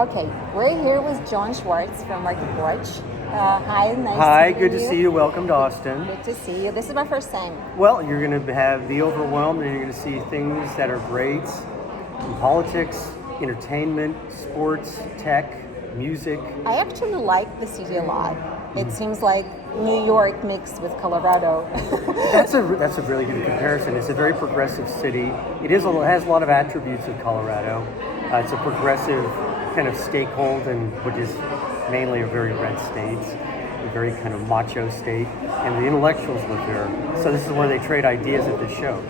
Okay, we're here with Jon Swartz from MarketWatch. Hi, nice Hi, to good meet to you. see you. Welcome to Austin. Good to see you. This is my first time. Well, you're going to be overwhelmed, and you're going to see things that are great in politics, entertainment, sports, tech, music. I actually like the city a lot. It seems like New York mixed with Colorado. That's a really good comparison. It's a very progressive city. It has a lot of attributes of Colorado. It's a progressive kind of stakehold in what is mainly a very red state, a very kind of macho state, and the intellectuals live there. So this is where they trade ideas at the show.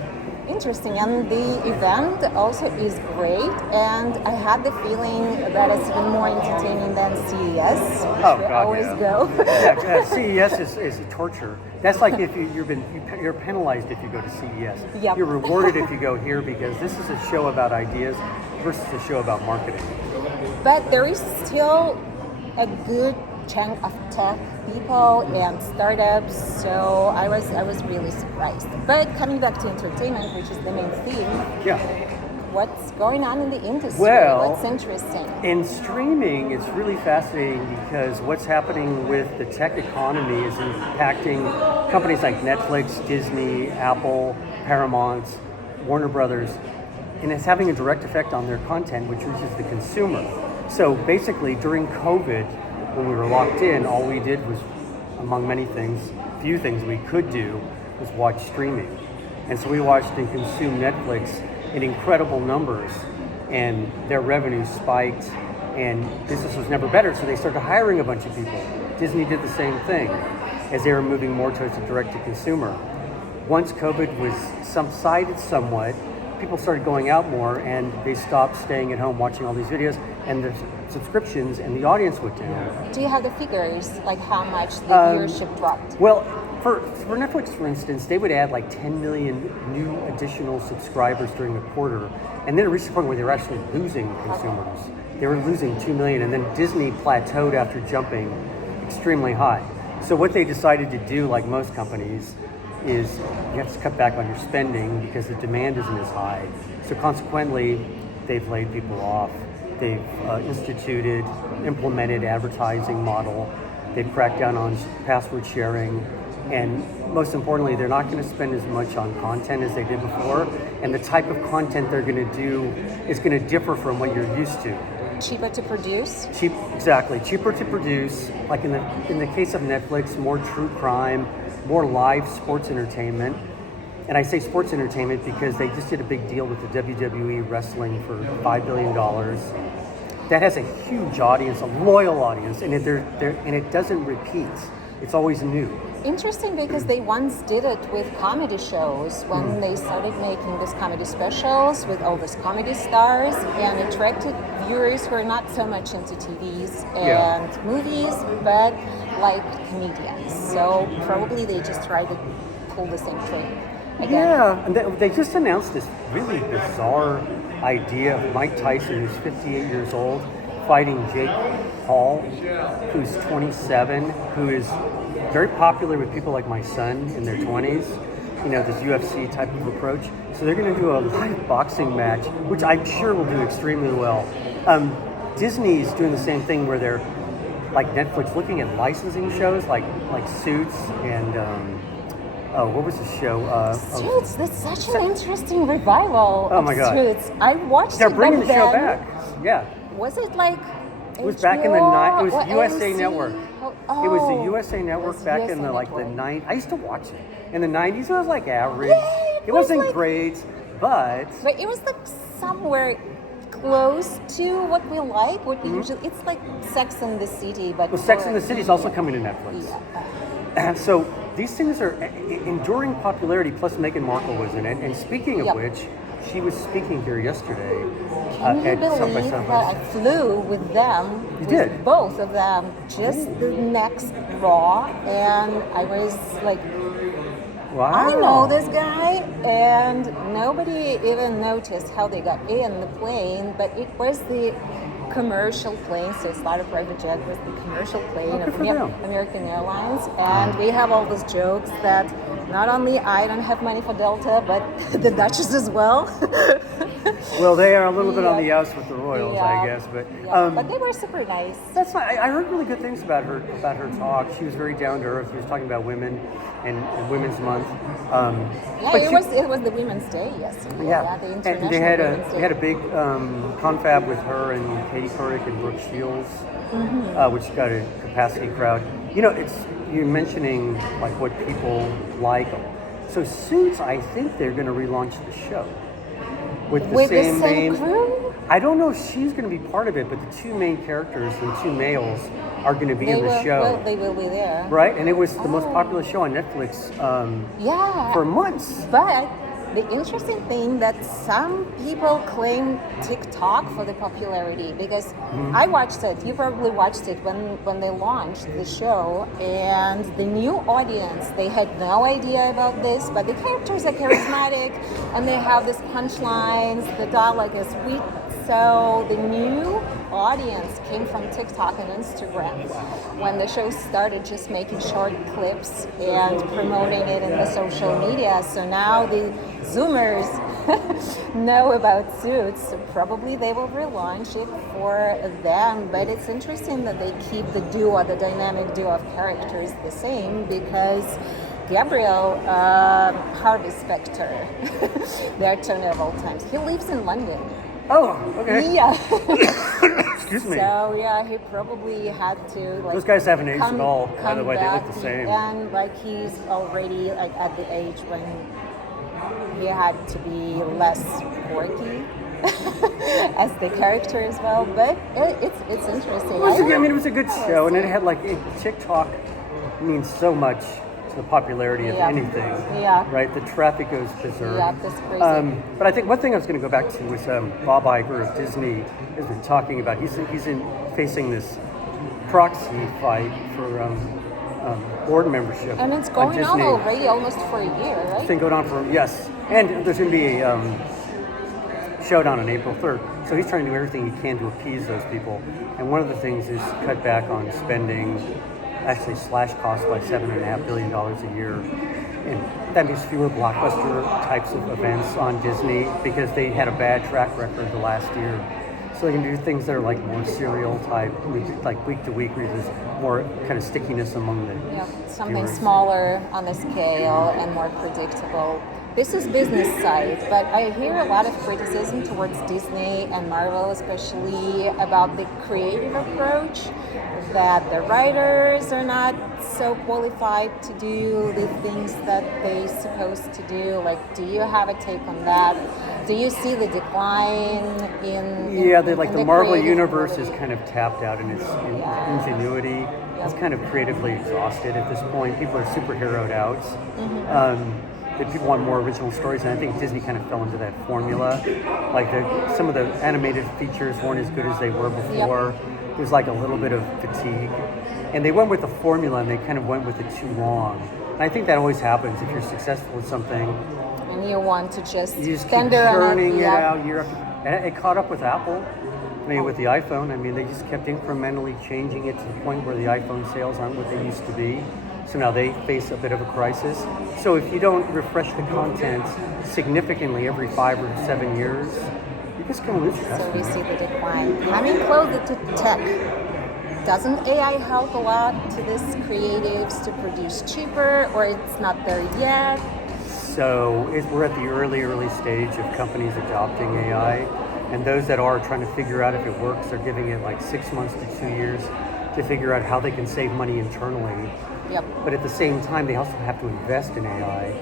Interesting, and the event also is great, and I had the feeling that it's even more entertaining than CES, which Oh, we God, always yeah. go. CES is torture. That's like if you're penalized if you go to CES. Yep. You're rewarded if you go here because this is a show about ideas versus a show about marketing. But there is still a good chunk of tech people and startups, so I was really surprised. But coming back to entertainment, which is the main theme, Yeah. what's going on in the industry? Well, what's interesting? In streaming, it's really fascinating because what's happening with the tech economy is impacting companies like Netflix, Disney, Apple, Paramount, Warner Brothers, and it's having a direct effect on their content, which reaches the consumer. So basically, during COVID, when we were locked in, all we did was, among many things, few things we could do, was watch streaming. And so we watched and consumed Netflix in incredible numbers, and their revenue spiked, and business was never better, so they started hiring a bunch of people. Disney did the same thing as they were moving more towards a direct-to-consumer. Once COVID was subsided somewhat, people started going out more, and they stopped staying at home watching all these videos, and the subscriptions and the audience went down. Do you have the figures, like how much the viewership dropped? Well, for Netflix, for instance, they would add like 10 million new additional subscribers during a quarter, and then it reached a point where they were actually losing consumers. They were losing 2 million, and then Disney plateaued after jumping extremely high. So what they decided to do, like most companies, is you have to cut back on your spending because the demand isn't as high. So consequently, they've laid people off. They've implemented advertising model. They've cracked down on password sharing. And most importantly, they're not going to spend as much on content as they did before. And the type of content they're going to do is going to differ from what you're used to. Cheaper to produce? Exactly. Cheaper to produce. Like in the case of Netflix, more true crime, more live sports entertainment. And I say sports entertainment because they just did a big deal with the WWE wrestling for $5 billion. That has a huge audience, a loyal audience, and it doesn't repeat. It's always new. Interesting, because they once did it with comedy shows when they started making these comedy specials with all these comedy stars, and attracted viewers who are not so much into TVs and movies, but like comedians. So probably they just tried to pull the same trick again. Yeah, and they just announced this really bizarre idea of Mike Tyson, who's 58 years old, fighting Jake Paul, who's 27, who is very popular with people like my son in their 20s, this UFC type of approach. So they're going to do a live boxing match, which I'm sure will do extremely well. Disney's doing the same thing where they're, like Netflix, looking at licensing shows like Suits and, what was the show? Suits, that's such an interesting revival Oh my God. Suits. I watched They're it bringing the back show then. back. Yeah. Was it like It was back in the HBO It was or USA AMC? Network. Oh, It was the USA Network it's back USA in the Network. 90s. I used to watch it. In the 90s, it was like average. Yeah, it wasn't like, great, but it was like somewhere close to what we like, what we usually. It's like Sex and the City, but Sex and the City is also coming to Netflix. Yeah. So these things are enduring popularity. Plus, Meghan Markle was in it. And speaking of which, she was speaking here yesterday. Can you at South by believe that Southwest. I flew with them? You with did? Both of them, just the next Raw, and I was like, Wow. I know this guy, and nobody even noticed how they got in the plane, but it was the commercial plane, so it's not a private jet, it was the commercial plane of for them. American Airlines. And we have all those jokes that not only I don't have money for Delta, but the Dutchess as well. Well, they are a little bit on the outs with the Royals, I guess, but but they were super nice. that's not, I heard really good things about her talk. She was very down to earth. She was talking about women and Women's Month. It was the Women's Day yesterday. Yeah, The and International they had Women's Day. they had a big confab with her and Katie Couric and Brooke Shields, which got a capacity crowd. You know, it's you're mentioning like what people like. So Suits, I think they're going to relaunch the show with the same name. Crew? I don't know if she's going to be part of it, but the two main characters, the two males, are going to be in the show. Well, they will be there. Right, and it was the most popular show on Netflix for months. But the interesting thing that some people claim TikTok for the popularity, because I watched it, you probably watched it when they launched the show, and the new audience, they had no idea about this, but the characters are charismatic and they have these punchlines, the dialogue is sweet. So the new audience came from TikTok and Instagram when the show started just making short clips and promoting it in the social media. So now the Zoomers know about Suits. So probably they will relaunch it for them. But it's interesting that they keep the dynamic duo of characters the same, because Gabriel Harvey Specter, the attorney of all times, he lives in London. Oh, okay. Yeah. Excuse me. So yeah, he probably had to like. Those guys haven't aged at all. By the way, they look the same. And like he's already like at the age when he had to be less quirky as the character as well. But it's interesting. It was a good show, and it had like TikTok means so much to the popularity of anything. Yeah. Right? The traffic goes berserk. Yeah, that's crazy. But I think one thing I was going to go back to was Bob Iger of Disney has been talking about. He's facing this proxy fight for board membership. And it's going on already almost for a year, right? It's been going on for, yes. And there's going to be a showdown on April 3rd. So he's trying to do everything he can to appease those people. And one of the things is cut back on spending, actually slash costs by $7.5 billion a year. And that means fewer blockbuster types of events on Disney because they had a bad track record the last year. So they can do things that are like more serial type, like week to week, where there's more kind of stickiness among the something viewers. Smaller on the scale and more predictable. This is business side, but I hear a lot of criticism towards Disney and Marvel, especially about the creative approach, that the writers are not so qualified to do the things that they're supposed to do. Like, do you have a take on that? Do you see the decline in the Marvel universe is kind of tapped out in its ingenuity. It's kind of creatively exhausted at this point. People are superheroed out. That people want more original stories, and I think Disney kind of fell into that formula. Like some of the animated features weren't as good as they were before. There's like a little bit of fatigue, and they went with the formula and they kind of went with it too long. And I think that always happens if you're successful with something. And you want to just keep spend it churning it out year after. And it caught up with Apple. With the iPhone, I mean, they just kept incrementally changing it to the point where the iPhone sales aren't what they used to be. So now they face a bit of a crisis. So if you don't refresh the content significantly every 5 or 7 years, you're just going to lose your customers. So we see the decline. Coming closer to tech, doesn't AI help a lot to these creatives to produce cheaper, or it's not there yet? So we're at the early stage of companies adopting AI, and those that are trying to figure out if it works, they're giving it like 6 months to 2 years to figure out how they can save money internally. Yep. But at the same time, they also have to invest in AI.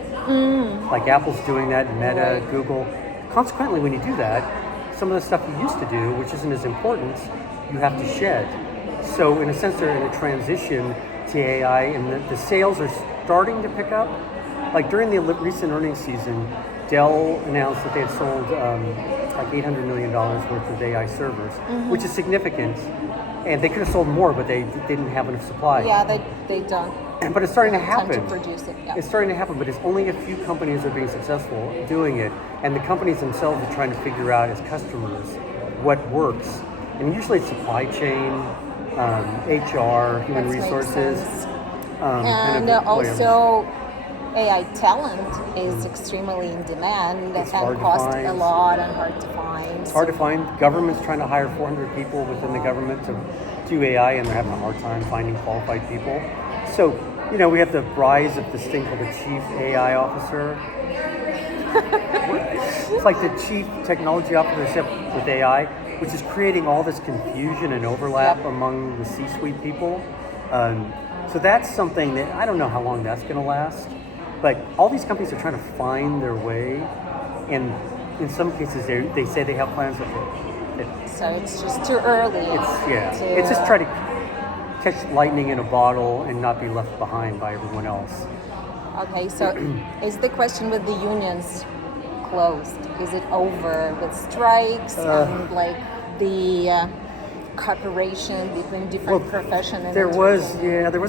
Like Apple's doing that, Meta, Google. Consequently, when you do that, some of the stuff you used to do, which isn't as important, you have to shed. So in a sense, they're in a transition to AI, and the sales are starting to pick up. Like during the recent earnings season, Dell announced that they had sold like $800 million worth of AI servers, which is significant. And they could have sold more, but they didn't have enough supply. Yeah, they don't. But it's starting to happen. To produce it, yeah. It's starting to happen, but it's only a few companies are being successful doing it. And the companies themselves are trying to figure out as customers what works. and usually it's supply chain, HR, human That makes resources. sense. Kind And of also, AI talent is extremely in demand It's and hard to costs find. a lot and hard to find. It's hard to find. Government's trying to hire 400 people within the government to do AI, and they're having a hard time finding qualified people. So, we have the rise of this thing called the chief AI officer. It's like the chief technology officer with AI, which is creating all this confusion and overlap among the C-suite people. So that's something that I don't know how long that's going to last. But all these companies are trying to find their way, and in some cases they say they have plans that So it's just too early. It's just try to catch lightning in a bottle and not be left behind by everyone else. Okay, so is the question with the unions closed? Is it over with strikes and like the cooperation between different professions? There was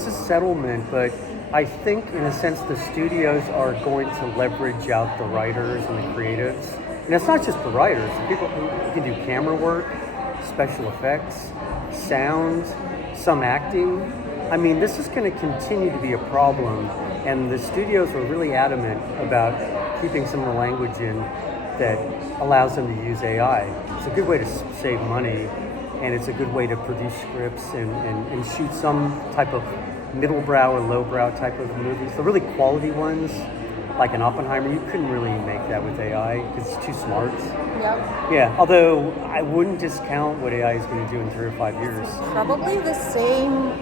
a settlement, but I think in a sense the studios are going to leverage out the writers and the creatives. And it's not just the writers. The people who can do camera work, special effects, sound, some acting. I mean, this is going to continue to be a problem, and the studios are really adamant about keeping some of the language in that allows them to use AI. It's a good way to save money, and it's a good way to produce scripts and shoot some type of middle-brow or low-brow type of movies. The really quality ones, like an Oppenheimer, you couldn't really make that with AI because it's too smart. Yep. Yeah, although I wouldn't discount what AI is going to do in 3 or 5 years. Probably the same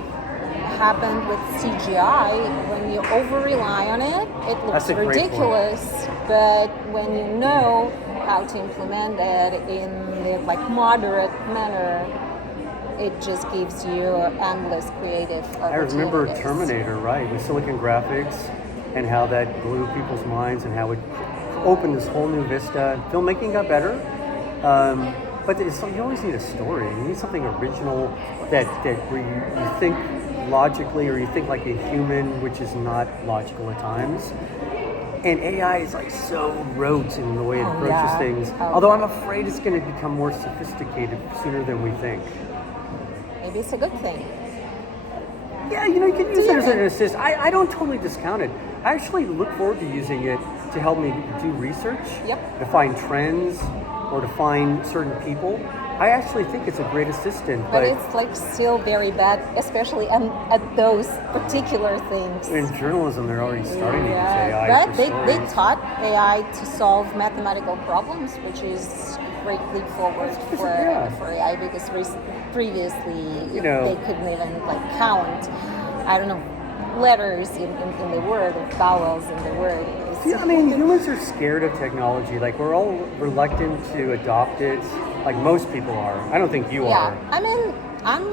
happened with CGI. When you over-rely on it, it looks ridiculous. But when you know how to implement it in the moderate manner, it just gives you endless creative opportunities. I remember Terminator, right, with Silicon Graphics, and how that blew people's minds and how it opened this whole new vista. Filmmaking got better, but you always need a story. You need something original that where you think logically, or you think like a human, which is not logical at times. And AI is like so rote in the way it approaches things. Although I'm afraid it's going to become more sophisticated sooner than we think. Maybe it's a good thing. Yeah, you can use it as an assist. I don't totally discount it. I actually look forward to using it to help me do research, to find trends, or to find certain people. I actually think it's a great assistant. But it's like still very bad, especially at those particular things. In journalism, they're already starting to use AI. But they taught AI to solve mathematical problems, which is a great leap forward for AI, because previously they couldn't even count, I don't know, letters in the word, or vowels in the word. Yeah, I mean, humans are scared of technology. Like, we're all reluctant to adopt it. Like most people are. I don't think you are. Yeah, I mean, I'm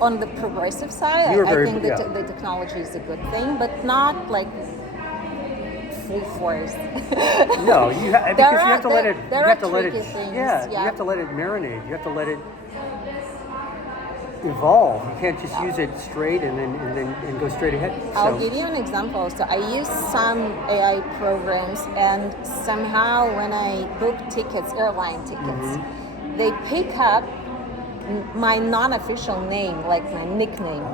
on the progressive side. I think the technology is a good thing, but not like full force. No, because you have to let it. You have to let it. Things, you have to let it marinate. You have to let it evolve. You can't just use it straight and then go straight ahead. I'll give you an example. So I use some AI programs, and somehow when I book tickets, airline tickets, they pick up my non-official name, like my nickname,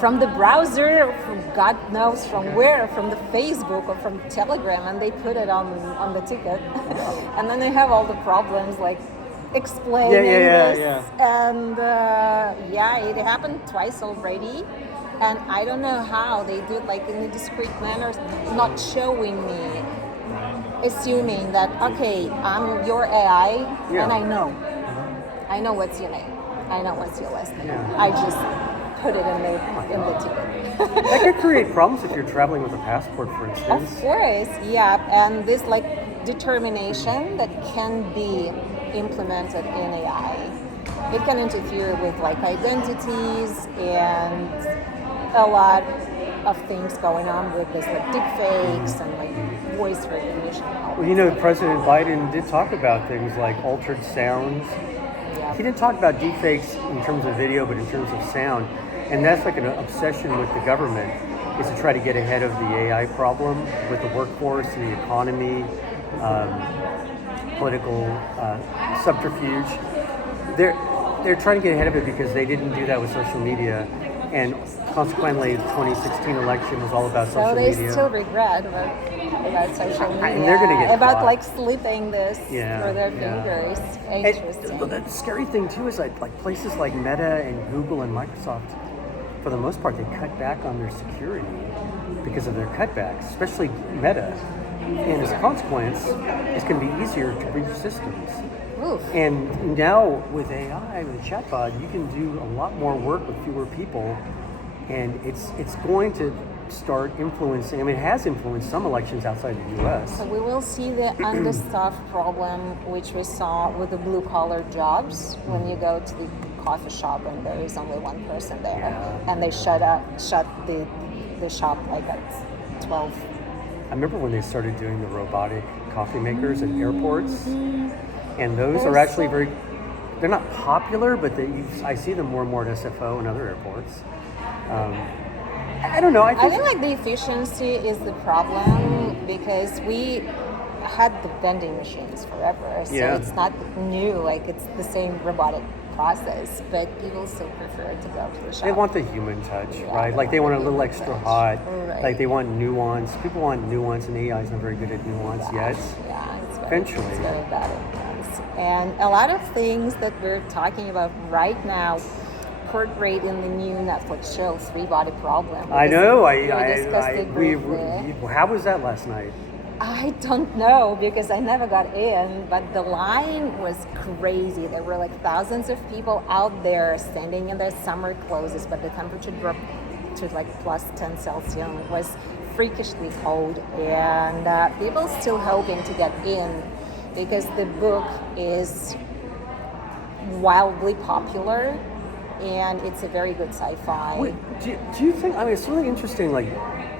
from the browser, from God knows from where, from the Facebook or from Telegram, and they put it on the ticket. And then they have all the problems like explaining this. And it happened twice already. And I don't know how they do it, like in a discreet manner, not showing me, assuming that, okay, I'm your AI, and I know what's your name. I know what's your last name. I just put it in the ticket. That could create problems if you're traveling with a passport, for instance. Of course, yeah. And this determination that can be implemented in AI, it can interfere with identities and a lot of things going on with this deep fakes and voice recognition. Well, President Biden did talk about things like altered sounds. He didn't talk about deepfakes in terms of video, but in terms of sound. And that's like an obsession with the government, is to try to get ahead of the AI problem with the workforce and the economy, political subterfuge. they're trying to get ahead of it because they didn't do that with social media, and consequently, the 2016 election was all about social media. So they still regret about social media, and they're going to get about caught. like slipping this through their fingers. Interesting. And the scary thing too is like places like Meta and Google and Microsoft, for the most part, they cut back on their security because of their cutbacks, especially Meta. And as a consequence, it's going to be easier to breach systems. Oof. And now with AI, with a chatbot, you can do a lot more work with fewer people, and it's going to start influencing. I mean, it has influenced some elections outside the U.S. So we will see the understaffed problem, which we saw with the blue-collar jobs when you go to the coffee shop and there is only one person there, and they shut the shop like at 12. I remember when they started doing the robotic coffee makers at airports, and those are actually they're not popular, but I see them more and more at SFO and other airports. I don't know. I think like the efficiency is the problem because we had the vending machines forever, so it's not new. Like it's the same robotic process, but people still prefer to go to the shop. They want the human touch, right? Like they want a little extra hot. Right. Like they want nuance. People want nuance, and AI is not very good at nuance yet. Yeah, it's Eventually. very bad at nuance. And a lot of things that we're talking about right now portrayed in the new Netflix show, Three Body Problem. I know. How was that last night? I don't know because I never got in, but the line was crazy. There were like thousands of people out there standing in their summer clothes, but the temperature dropped to like plus 10 Celsius. It was freakishly cold, and people still hoping to get in because the book is wildly popular and it's a very good sci-fi. Wait, do you think, I mean, it's really interesting, like,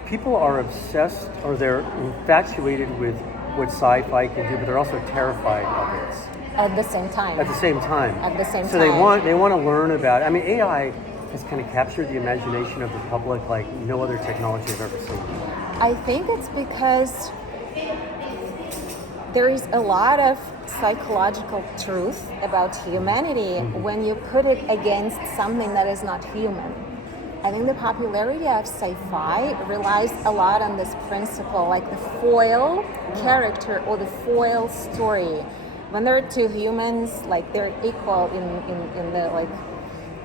people are obsessed or they're infatuated with what sci-fi can do, but they're also terrified of it. At the same time. So they want to learn about it. I mean, AI has kind of captured the imagination of the public like no other technology I've ever seen. I think it's because there is a lot of psychological truth about humanity when you put it against something that is not human. I think the popularity of sci-fi relies a lot on this principle, like the foil character or the foil story. When there are two humans, like they're equal in the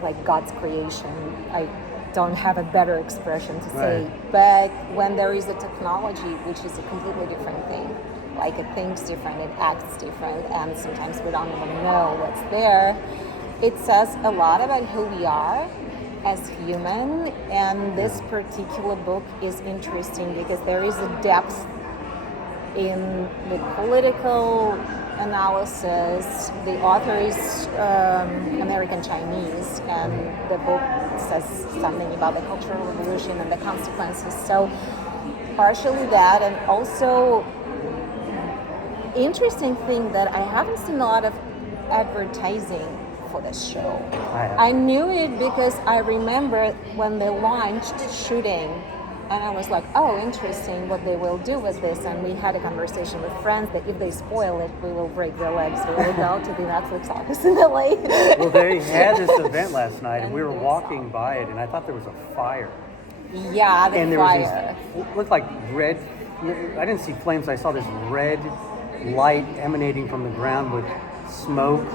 like God's creation. I don't have a better expression to say, but when there is a technology which is a completely different thing, like it thinks different, it acts different, and sometimes we don't even know what's there, it says a lot about who we are as human. And this particular book is interesting because there is a depth in the political analysis. The author is American Chinese, and the book says something about the Cultural Revolution and the consequences. So partially that, and also interesting thing that I haven't seen a lot of advertising for this show. I knew it because I remember when they launched shooting, and I was like, oh, interesting what they will do with this. And we had a conversation with friends that if they spoil it, we will break their legs. We will go to the Netflix office in LA. Well, they had this event last night, and we were walking by it, and I thought there was a fire. Yeah, and there fire. Was these, looked like red, I didn't see flames, I saw this red light emanating from the ground with smoke.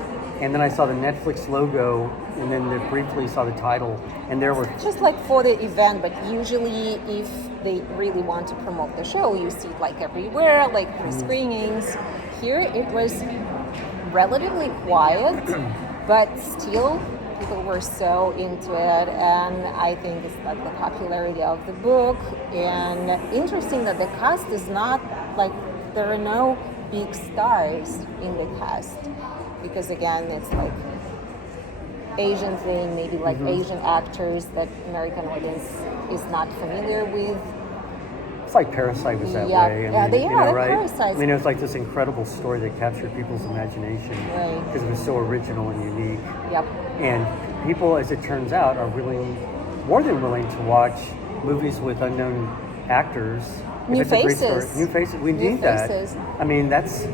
And then I saw the Netflix logo, and then briefly saw the title, and there were... Just like for the event, but usually if they really want to promote the show, you see it like everywhere, like through screenings. Here it was relatively quiet, but still people were so into it, and I think it's like the popularity of the book. And interesting that the cast is not like, there are no big stars in the cast. Because again, it's like Asian thing, maybe like Asian actors that American audience is not familiar with. It's like Parasite was that way. They are, right? Parasites. I mean, it was like this incredible story that captured people's imagination because it was so original and unique. Yep. And people, as it turns out, are more than willing to watch movies with unknown actors. New faces. New faces. We need that. I mean, that's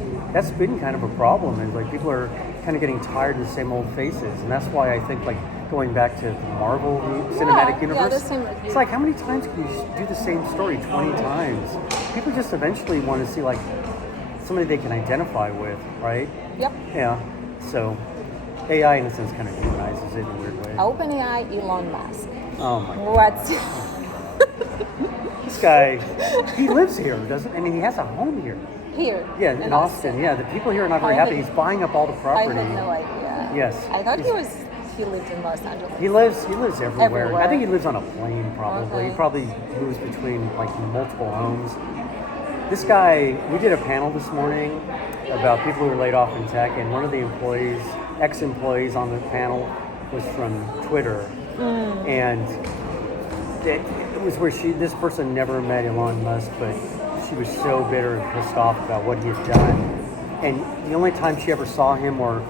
been kind of a problem. Is like people are kind of getting tired of the same old faces, and that's why I think like going back to the Marvel cinematic universe, it's like how many times can you do the same story 20 times? People just eventually want to see like somebody they can identify with, right? Yep. Yeah. So AI in a sense kind of demonizes it in a weird way. OpenAI, Elon Musk. Oh my God. What's This guy, he lives here, doesn't? I mean, he has a home here. here? Yeah, in Austin. Yeah, the people here are not very happy. He's buying up all the I property. had no idea. Yes. I thought he lived in Los Angeles. He lives everywhere. Everywhere. I think he lives on a plane probably. Okay. He probably moves between like multiple homes. This guy, we did a panel this morning about people who were laid off in tech, and one of the employees, ex-employees on the panel was from Twitter. And it was where this person never met Elon Musk, but she was so bitter and pissed off about what he had done. And the only time she ever saw him or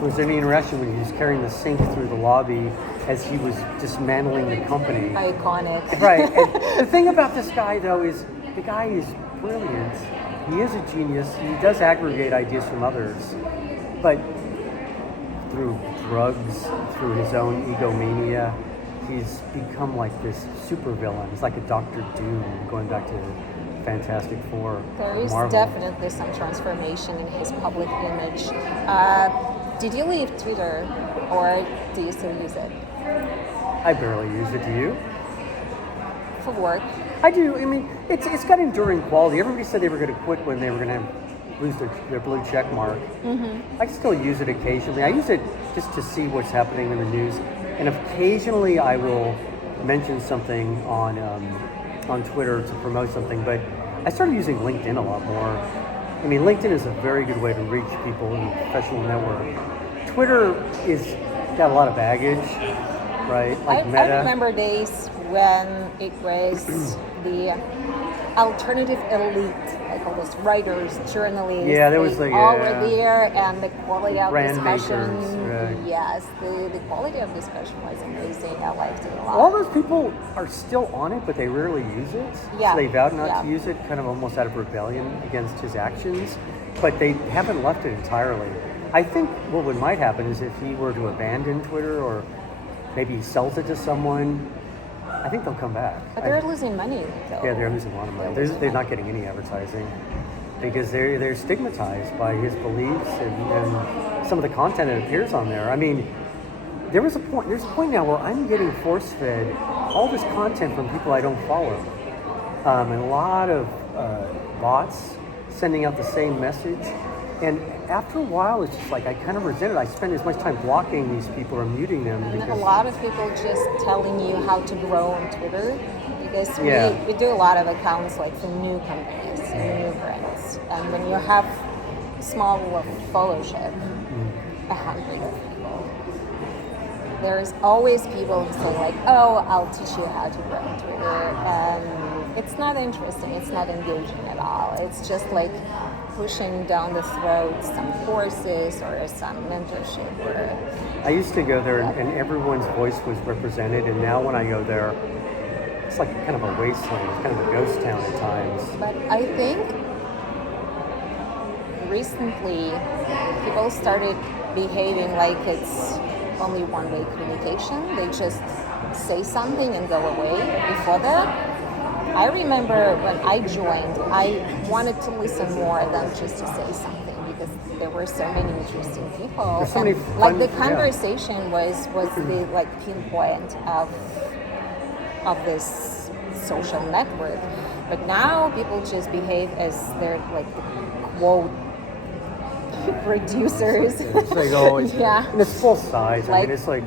was any interaction when he was carrying the sink through the lobby as he was dismantling the company. Iconic. Right. And the thing about this guy, though, is the guy is brilliant. He is a genius. He does aggregate ideas from others. But through drugs, through his own egomania, he's become like this supervillain. He's like a Dr. Doom, going back to Fantastic Four. There is Marvel. definitely some transformation in his public image. Did you leave Twitter, or do you still use it? I barely use it. Do you? For work? I do. I mean, it's got enduring quality. Everybody said they were going to quit when they were going to lose their blue check mark. I still use it occasionally. I use it just to see what's happening in the news, and occasionally I will mention something on Twitter to promote something. But I started using LinkedIn a lot more. I mean, LinkedIn is a very good way to reach people in the professional network. Twitter is got a lot of baggage, right? Like Meta. I remember days when it was the alternative elite, like all those writers, journalists. Yeah, there was like all were there, and the quality of brand discussion. makers, right. Yes, the quality of discussion was amazing. I liked it a lot. All those people are still on it, but they rarely use it. Yeah. So they vowed not Yeah. to use it, kind of almost out of rebellion against his actions. But they haven't left it entirely. I think what might happen is if he were to abandon Twitter, or maybe he sells it to someone, I think they'll come back. But they're losing money, though. Yeah, they're losing a lot of money. They're not getting any advertising because they're stigmatized by his beliefs and some of the content that appears on there. I mean, there's a point now where I'm getting force-fed all this content from people I don't follow, and a lot of bots sending out the same message. And after a while, it's just like I kind of resent it. I spend as much time blocking these people or muting them. And because a lot of people just telling you how to grow on Twitter, because Yeah. we do a lot of accounts like for new companies and new brands. And when you have small followership, 100 of people, there's always people who say like, oh, I'll teach you how to grow on Twitter. And it's not interesting. It's not engaging at all. It's just like pushing down the throat some courses or some mentorship. I used to go there and everyone's voice was represented, and now when I go there, it's like kind of a wasteland. It's kind of a ghost town at times. But I think recently people started behaving like it's only one-way communication. They just say something and go away. Before that, I remember when I joined, I wanted to listen more than just to say something, because there were so many interesting people. There's so many And, like the fun- conversation was the like pinpoint of this social network. But now people just behave as they're like the quote producers. It's like, oh, Yeah. And it's full size. I Like- mean, it's like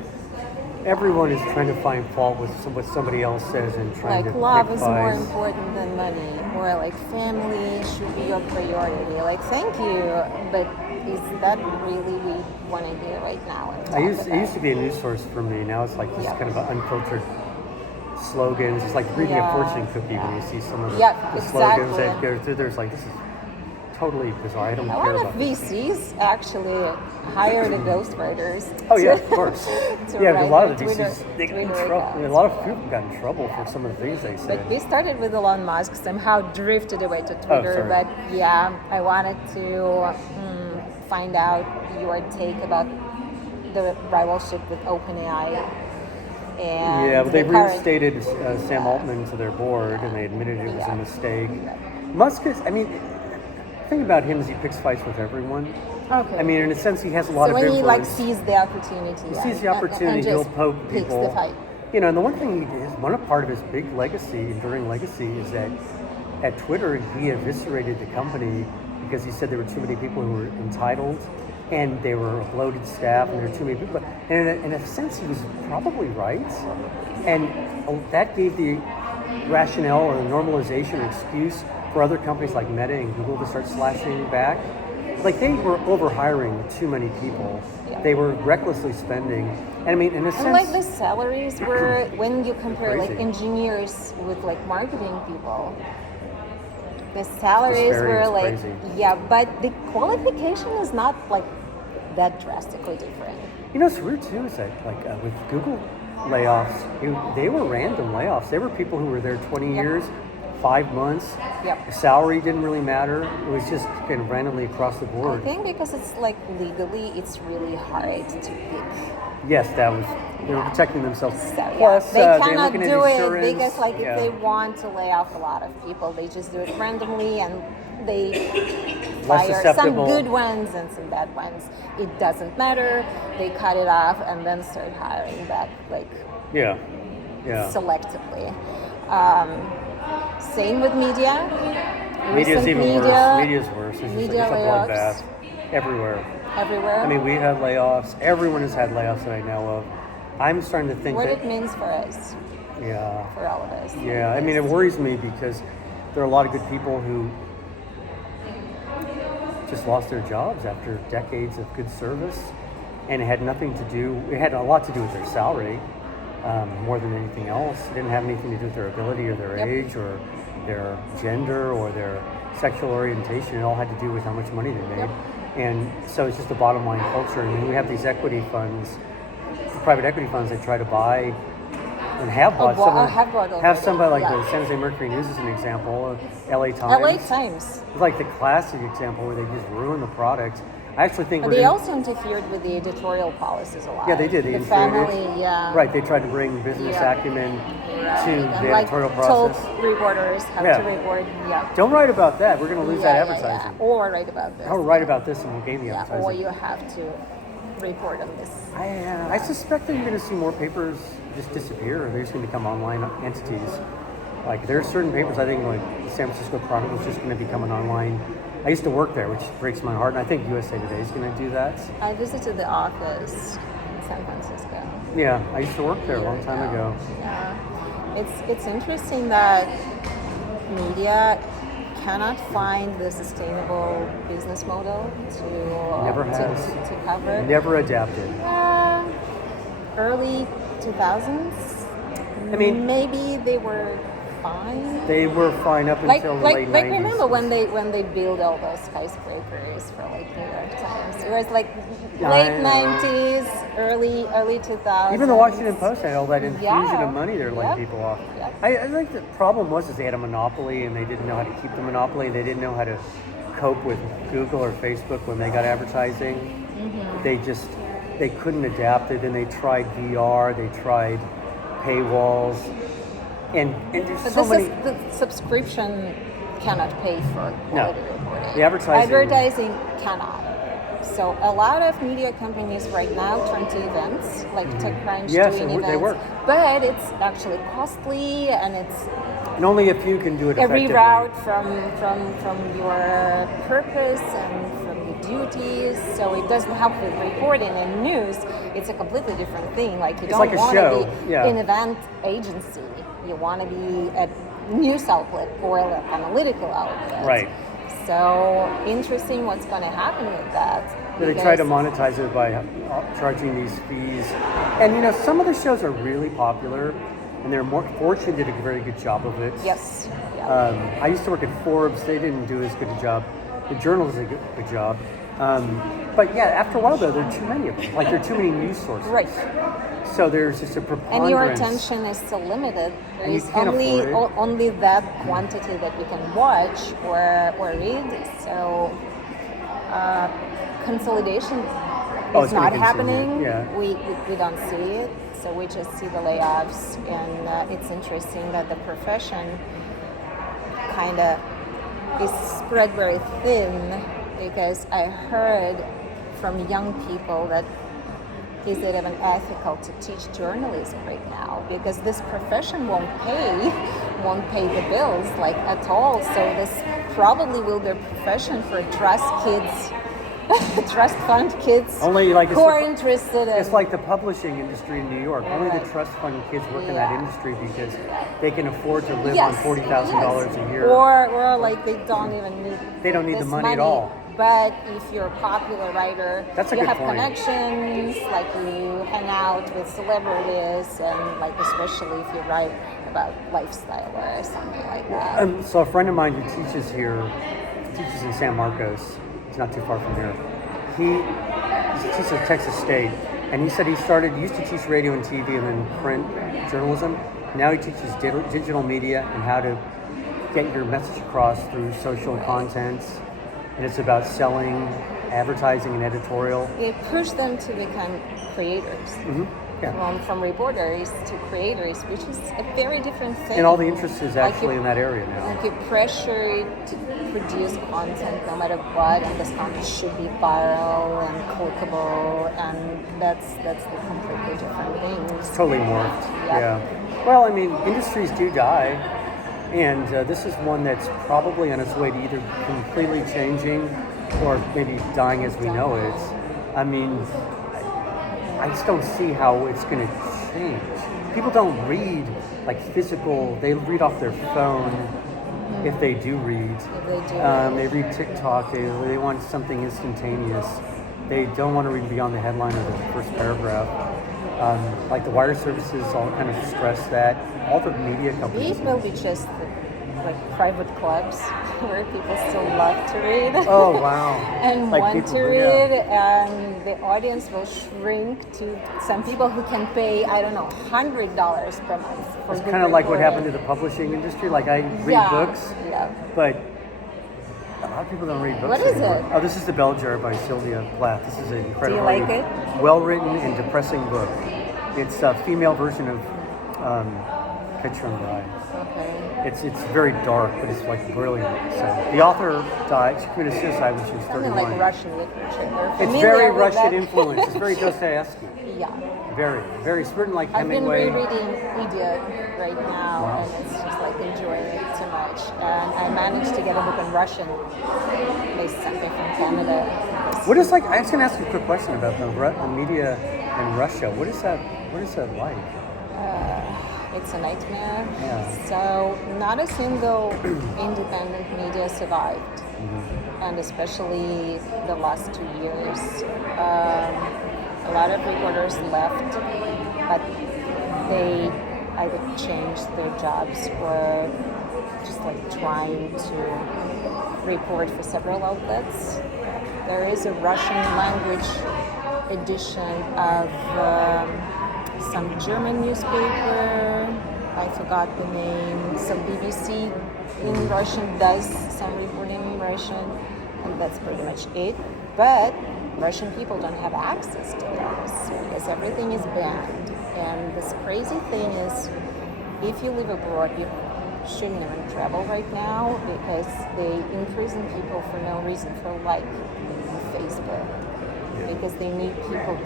everyone is trying to find fault with what somebody else says and trying Like to love pick is more sides. important than money, or like family should be your priority. Like, thank you, but is that really we want to hear right now? And It used to be a news source for me. Now it's like just Yeah. kind of an unfiltered slogans. It's like reading Yeah. a fortune cookie when you see some of the, Yeah, the slogans exactly. that go through. There's like, this is totally bizarre. I don't A care lot about of this. VCs actually hire the ghostwriters. Oh yeah, of course. to Yeah, but a write lot of the their VCs, they got in Twitter trouble. I mean, a accounts. lot of people got in trouble for some of the things they said. But we started with Elon Musk, somehow drifted away to Twitter. sorry. But yeah, I wanted to find out your take about the rivalship with OpenAI. And yeah, but they the current- reinstated Sam Altman to their board, and they admitted it was Yeah. a mistake. Musk is, I mean, the thing about him is he picks fights with everyone. Okay. I mean, in a sense, he has a lot so of when he like influence. sees the opportunity, He sees the opportunity, and he'll just poke picks people. the fight. You know, and the one thing he did, one part of his big legacy, enduring legacy, is that at Twitter he eviscerated the company because he said there were too many people who were entitled, and they were a bloated staff, and there were too many people. And in a sense, he was probably right, and that gave the rationale or the normalization or excuse for other companies like Meta and Google to start slashing back. Like, they were overhiring too many people. Yeah. They were recklessly spending. And I mean, in a sense, And like the salaries were, when you compare like Crazy. engineers with like marketing people, the salaries were It's like, crazy. yeah, but the qualification is not like that drastically different. you know, what's weird too is that like with Google layoffs, they were random layoffs. They were people who were there 20 years, 5 months. Yep. The salary didn't really matter. It was just kind of randomly across the I board. think because it's like legally, it's really hard to pick. Yes, that was, they were protecting themselves. So yeah, Plus, they they're cannot looking at do it insurance. because like Yeah. if they want to lay off a lot of people, they just do it randomly and they Less fire some susceptible. good ones and some bad ones. It doesn't matter. They cut it off and then start hiring back like Yeah, yeah. selectively. Same with media. Media's Recent even media, worse. Media's worse. It's just media like, it's a layoffs bloodbath everywhere. everywhere. I mean, we've had layoffs. Everyone has had layoffs that I know of. I'm starting to think what that, it means for us, yeah, for all of us. yeah. I mean, it worries me because there are a lot of good people who just lost their jobs after decades of good service, and it had nothing to do. It had a lot to do with their salary, more than anything else. It didn't have anything to do with their ability or their Yep. age or their gender or their sexual orientation. It all had to do with how much money they made. Yep. And so it's just a bottom line culture. And then we have these equity funds, private equity funds that try to buy and have bought someone, have bought have already, somebody like yeah. the San Jose Mercury News as an example, LA Times. LA Times. It's like the classic example where they just ruin the product. I actually think But we're they gonna- also interfered with the editorial policies a lot. Yeah, they did. They the interfered. family, yeah. Right, they tried to bring business Yeah. acumen Right. to And the like editorial told process. reporters how Yeah. to report. Yeah. Don't write about that. We're going to lose Yeah, that yeah, advertising. yeah. Or write about this. Or write about this and we'll gain the Yeah. advertising. Or you have to report on this. I suspect that you're going to see more papers just disappear. They're just going to become online entities. Like, there are certain papers, I think, like the San Francisco Chronicle is just going to become an online. I used to work there, which breaks my heart, and I think USA Today is going to do that. I visited the office in San Francisco. Yeah, I used to work there a long time ago. Yeah. It's interesting that media cannot find the sustainable business model Never to, has. to cover. Never adapted. Early 2000s. I mean, maybe they were fine. they were fine up until the late 90s. Remember when they built all those skyscrapers for like New York Times? It was like Yeah, late I know. 90s, early 2000s. Even the Washington Post had all that infusion Yeah. of money they're letting Yep. people off. Yep. I think the problem was is they had a monopoly and they didn't know how to keep the monopoly. They didn't know how to cope with Google or Facebook when they got advertising. Mm-hmm. They couldn't adapt it. Then they tried VR. They tried paywalls, and there's But so many. the subscription cannot pay for quality reporting. The advertising- cannot. So a lot of media companies right now turn to events, like TechCrunch Yes, doing they events. work. But it's actually costly, and it's And only a few can do it every effectively. route from your purpose and from your duties. So it doesn't help with reporting and news. It's a completely different thing. Like you It's don't like a want show, to be yeah. an event agency. You want to be a news outlet or an analytical outlet. Right. So interesting what's going to happen with that. They try to because- monetize it by charging these fees. And you know, some of the shows are really popular, and Fortune did a very good job of it. Yes. Yeah. I used to work at Forbes. They didn't do as good a job. The Journal does a good job. But yeah, after a while though, there are too many of them. Like there are too many news sources. Right. So there's just a preponderance. And your attention is still limited. There And you is can't only afford it. only that quantity that you can watch or read. So consolidation it's is gonna not continue. happening. Yeah. We don't see it, so we just see the layoffs, and it's interesting that the profession kind of is spread very thin, because I heard from young people that is it even ethical to teach journalism right now, because this profession won't pay the bills like at all. So this probably will be a profession for trust kids, trust fund kids Only like who are interested in. It's like the publishing industry in New York. Only the trust fund kids work in that industry because they can afford to live on $40,000 a year. Or like they don't even need. They don't need this the money at all. But if you're a popular writer, That's a you good have point. connections, like you hang out with celebrities, and like especially if you write about lifestyle or something like that. So a friend of mine who teaches in San Marcos, it's not too far from here. He teaches at Texas State, and he said he used to teach radio and TV and then print journalism. Now he teaches digital media and how to get your message across through social content. And it's about selling, advertising, and editorial. It pushed them to become creators. Mm-hmm. Yeah. From reporters to creators, which is a very different thing. And all the interest is actually in that area now. Like you're pressured to produce content no matter what, and this content should be viral and clickable, and that's the completely different thing. It's totally morphed. Yep. Yeah. Well, I mean, industries do die. And this is one that's probably on its way to either completely changing or maybe dying as we know it. I mean, I just don't see how it's going to change. People don't read like physical, they read off their phone if they do read. If they do. They read TikTok, they want something instantaneous. They don't want to read beyond the headline or the first paragraph. Like the wire services all kind of stress that. All the media companies. These will be just like private clubs where people still love to read. Oh, wow. And like want to read, and the audience will shrink to some people who can pay, I don't know, $100 per month. It's kind of like what happened to the publishing industry. Like I read books, but a lot of people don't read books What is anymore. it? Oh, this is The Bell Jar by Sylvia Plath. This is an incredibly like it? well-written and depressing book. It's a female version of Catcher in the Rye. Okay. It's very dark, but it's like brilliant. So the author died. She committed suicide when she was 31. Something like Russian literature. It's very Russian influence. It's very Dostoevsky. Yeah. Very, very. It's written like I've been Hemingway. rereading Idiot right now, and it's just like enjoying it too much. And I managed to get a book in Russian. They sent it from Canada. What is like? I was going to ask you a quick question about the media in Russia. What is that like? It's a nightmare. Yeah. So not a single independent media survived, and especially the last 2 years. A lot of reporters left, but they either changed their jobs or just like trying to report for several outlets. There is a Russian language edition of some German newspaper, I forgot the name, some BBC in Russian does some reporting in Russian, and that's pretty much it. But Russian people don't have access to those because everything is banned. And this crazy thing is, if you live abroad, you shouldn't even travel right now because they imprison people for no reason, for like on Facebook, because they need people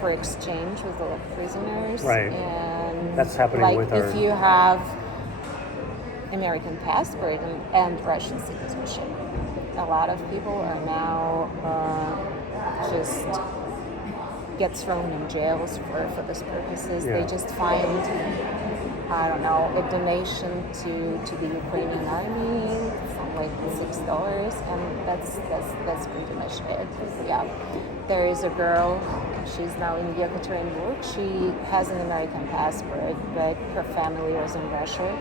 for exchange with the prisoners. Right. And that's happening like with if you have American passport and Russian citizenship, a lot of people are now just get thrown in jails for these purposes. They just find, I don't know, a donation to the Ukrainian army from like $6, and that's pretty much it. Yeah, there is a girl. She's now in Yekaterinburg. She has an American passport, but her family was in Russia.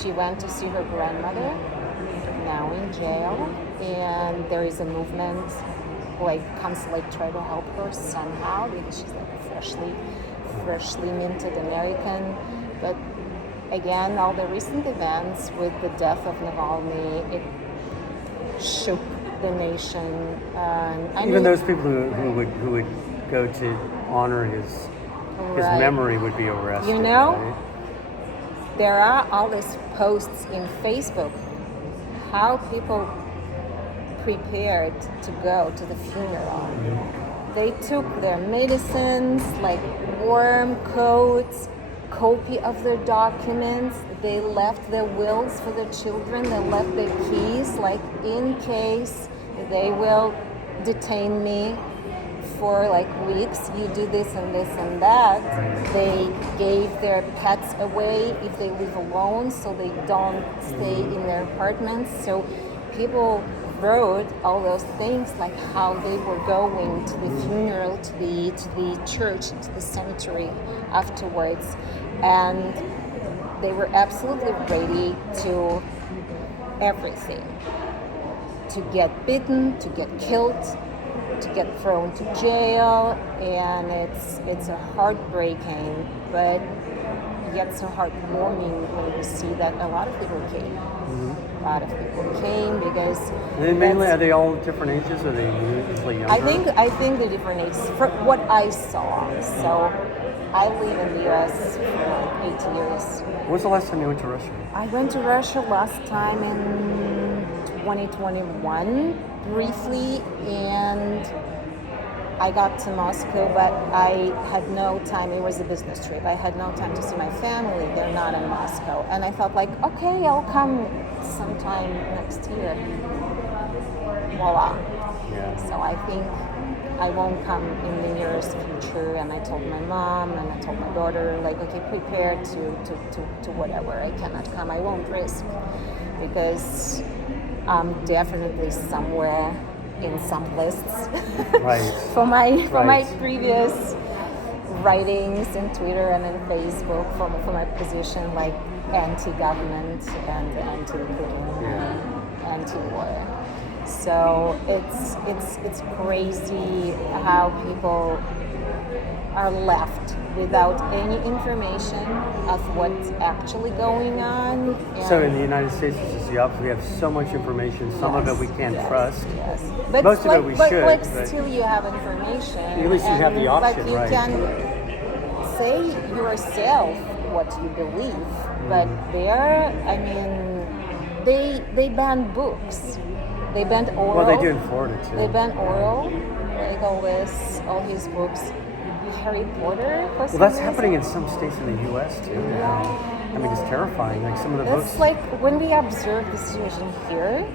She went to see her grandmother, now in jail, and there is a movement like consulate try to help her somehow because she's like a freshly minted American. But again, all the recent events with the death of Navalny, it shook the nation. Even those people who would go to honor his memory would be arrested. You know, right? there are all these posts in Facebook how people prepared to go to the funeral. They took their medicines, like warm coats, copy of their documents. They left their wills for their children. They left their keys, like in case they will detain me for like weeks. You do this and this and that. They gave their pets away if they live alone, so they don't stay in their apartments. So people wrote all those things, like how they were going to the funeral, to the church, to the cemetery afterwards, and they were absolutely ready to everything, to get beaten, to get killed, to get thrown to jail, and it's a heartbreaking, but yet so heartwarming when you see that a lot of people came. A lot of people came because. And mainly, are they all different ages? Or are they usually younger? I think the different ages. For what I saw, so I live in the U.S. for 8 years. When was the last time you went to Russia? I went to Russia last time in 2021, briefly, and I got to Moscow, but I had no time. It was a business trip. I had no time to see my family. They're not in Moscow. And I felt like, okay, I'll come sometime next year. Voila. Yeah. So I think I won't come in the nearest future. And I told my mom and I told my daughter, like, okay, prepare to whatever. I cannot come. I won't risk, because I'm definitely somewhere in some lists for my previous writings in Twitter and in Facebook for my position, like anti-government and anti-Putin, anti-war. So it's crazy how people are left without any information of what's actually going on. So in the United States, it's just the opposite. We have so much information. Some of it we can't trust. Yes. But most of it we should. But still, you have information. At least you have the option, but you can say yourself what you believe. But there, I mean, they ban books. They banned oral. Well, they do in Florida too. They ban oral, like all his books. Harry Potter. Well, that's happening in some states in the U.S. too now. I mean, it's terrifying. Like some of the books. It's like when we observe the situation here,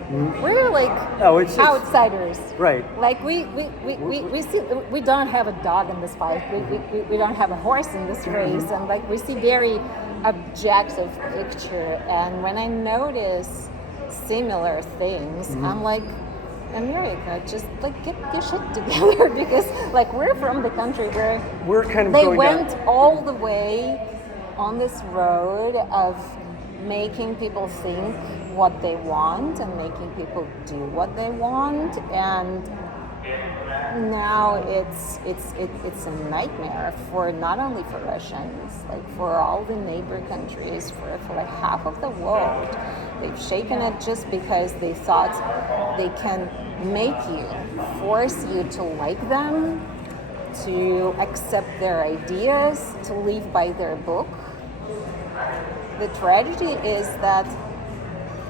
we're like outsiders. Right. Like we see, we don't have a dog in this fight. We don't have a horse in this race, and like we see very objective picture. And when I notice similar things, I'm like, America, just like get your shit together, because like we're from the country where we're kind of they went all the way on this road of making people think what they want and making people do what they want, and now it's a nightmare for not only for Russians, like for all the neighbor countries, for like half of the world. They've shaken it just because they thought they can make you, force you to like them, to accept their ideas, to live by their book. The tragedy is that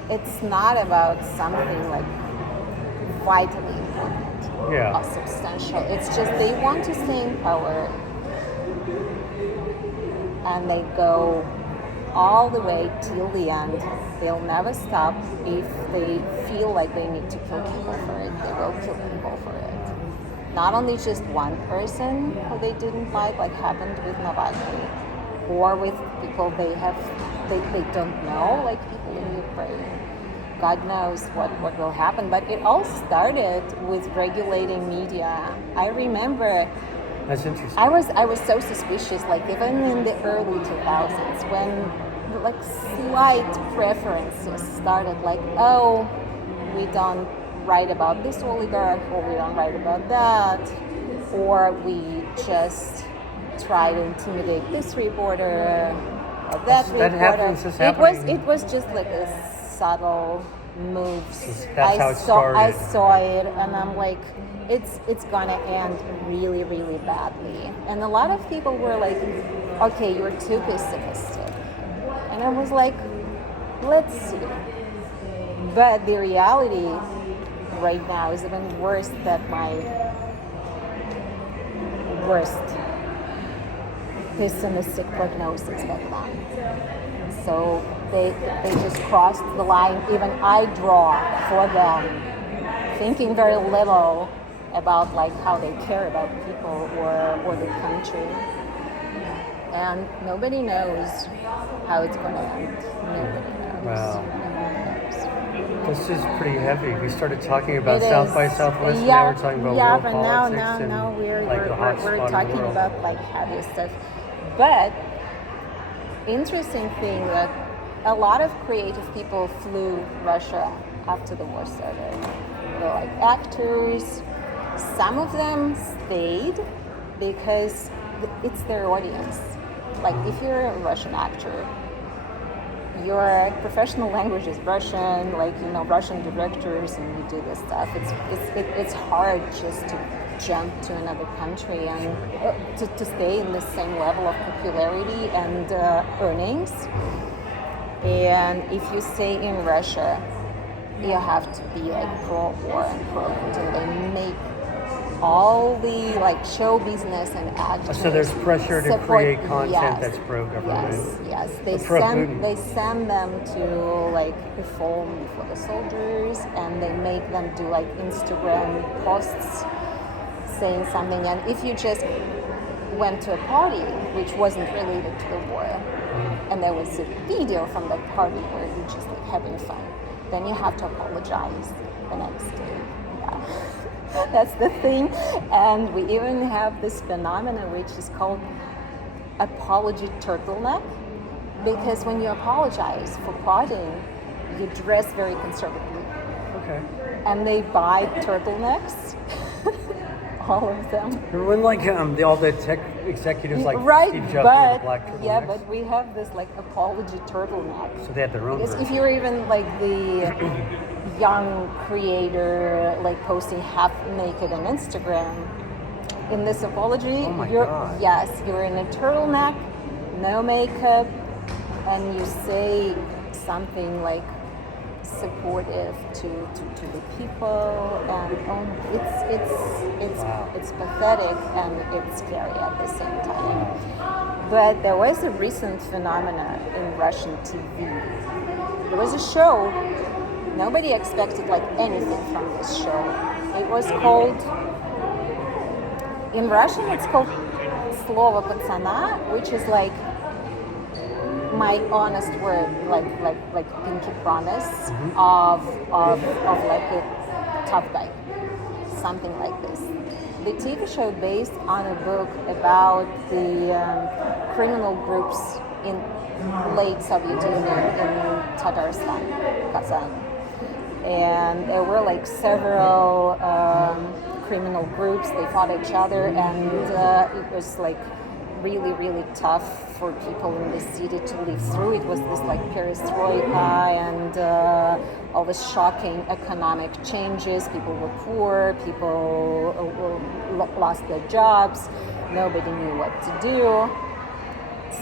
it's not about something like vitally important or substantial. It's just they want to stay in power, and they go all the way till the end. They'll never stop. If they feel like they need to kill people for it, they will kill people for it. Not only just one person who they didn't like happened with Navalny, or with people they don't know, like people in Ukraine. God knows what will happen. But it all started with regulating media. I remember. That's interesting. I was so suspicious, like even in the early 2000s, when like slight preferences started, like, oh, we don't write about this oligarch, or we don't write about that, or we just try to intimidate this reporter or that reporter. Happens, it was just like a subtle moves. That's how it started. I saw it, and I'm like, it's gonna end really, really badly. And a lot of people were like, okay, you're too pessimistic. And I was like, let's see. But the reality right now is even worse than my worst pessimistic prognosis back then. So they just crossed the line. Even I draw for them, thinking very little about like how they care about people or the country. And nobody knows how it's going to end. Nobody knows. Wow. Nobody knows. This is pretty heavy. We started talking about It South is. by Southwest, and Yeah, now we're talking about yeah, world but politics now and we're like the hot we're spot in the talking world. about like heavy stuff. But interesting thing that a lot of creative people flew Russia after the war started. They're like actors. Some of them stayed because it's their audience. Like if you're a Russian actor, your professional language is Russian, like Russian directors, and you do this stuff. It's hard just to jump to another country and to stay in the same level of popularity and earnings. And if you stay in Russia, you have to be like pro-war and pro-Putin. They make all the like show business and actors. So there's pressure to create content yes, that's pro-government. Yes. They send them to like perform for the soldiers, and they make them do like Instagram posts saying something. And if you just went to a party which wasn't related to the war, and there was a video from that party where you're just like having fun, then you have to apologize the next day. Yeah. That's the thing. And we even have this phenomenon which is called apology turtleneck, because when you apologize for partying, you dress very conservatively. Okay. And they buy turtlenecks, all of them. Remember when like all the tech executives like right, Steve Jobs but wore the black turtlenecks? yeah, but we have this like apology turtleneck. So they had their own Because version. if you're even like the young creator, like posting half naked on Instagram, in this apology, Oh my you're God. yes, you're in a turtleneck, no makeup, and you say something like supportive to the people, and it's pathetic and it's scary at the same time. But there was a recent phenomenon in Russian TV. There was a show. Nobody expected like anything from this show. It was called, in Russian it's called Slovo Patsana, which is like my honest word, like pinky promise of like a tough guy, something like this. The TV show based on a book about the criminal groups in late Soviet Union in Tatarstan, Kazan. And there were like several criminal groups. They fought each other, and it was like really, really tough for people in the city to live through. It was this like perestroika and all the shocking economic changes. People were poor, people lost their jobs, nobody knew what to do.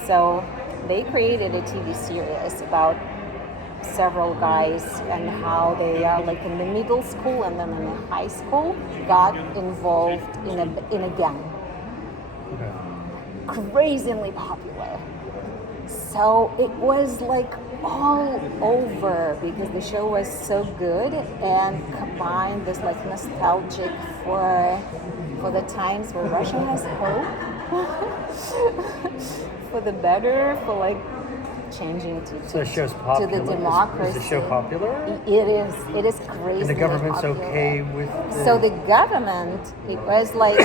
So they created a TV series about several guys and how they are like in the middle school and then in the high school got involved in a gang. Okay. Crazily popular. So it was like all over because the show was so good and combined this like nostalgic for the times where Russia has hope for the better, for like changing to So the show's popular. to the democracy. Is the show popular? It is crazy. And the government's popular. okay with So the government, it was like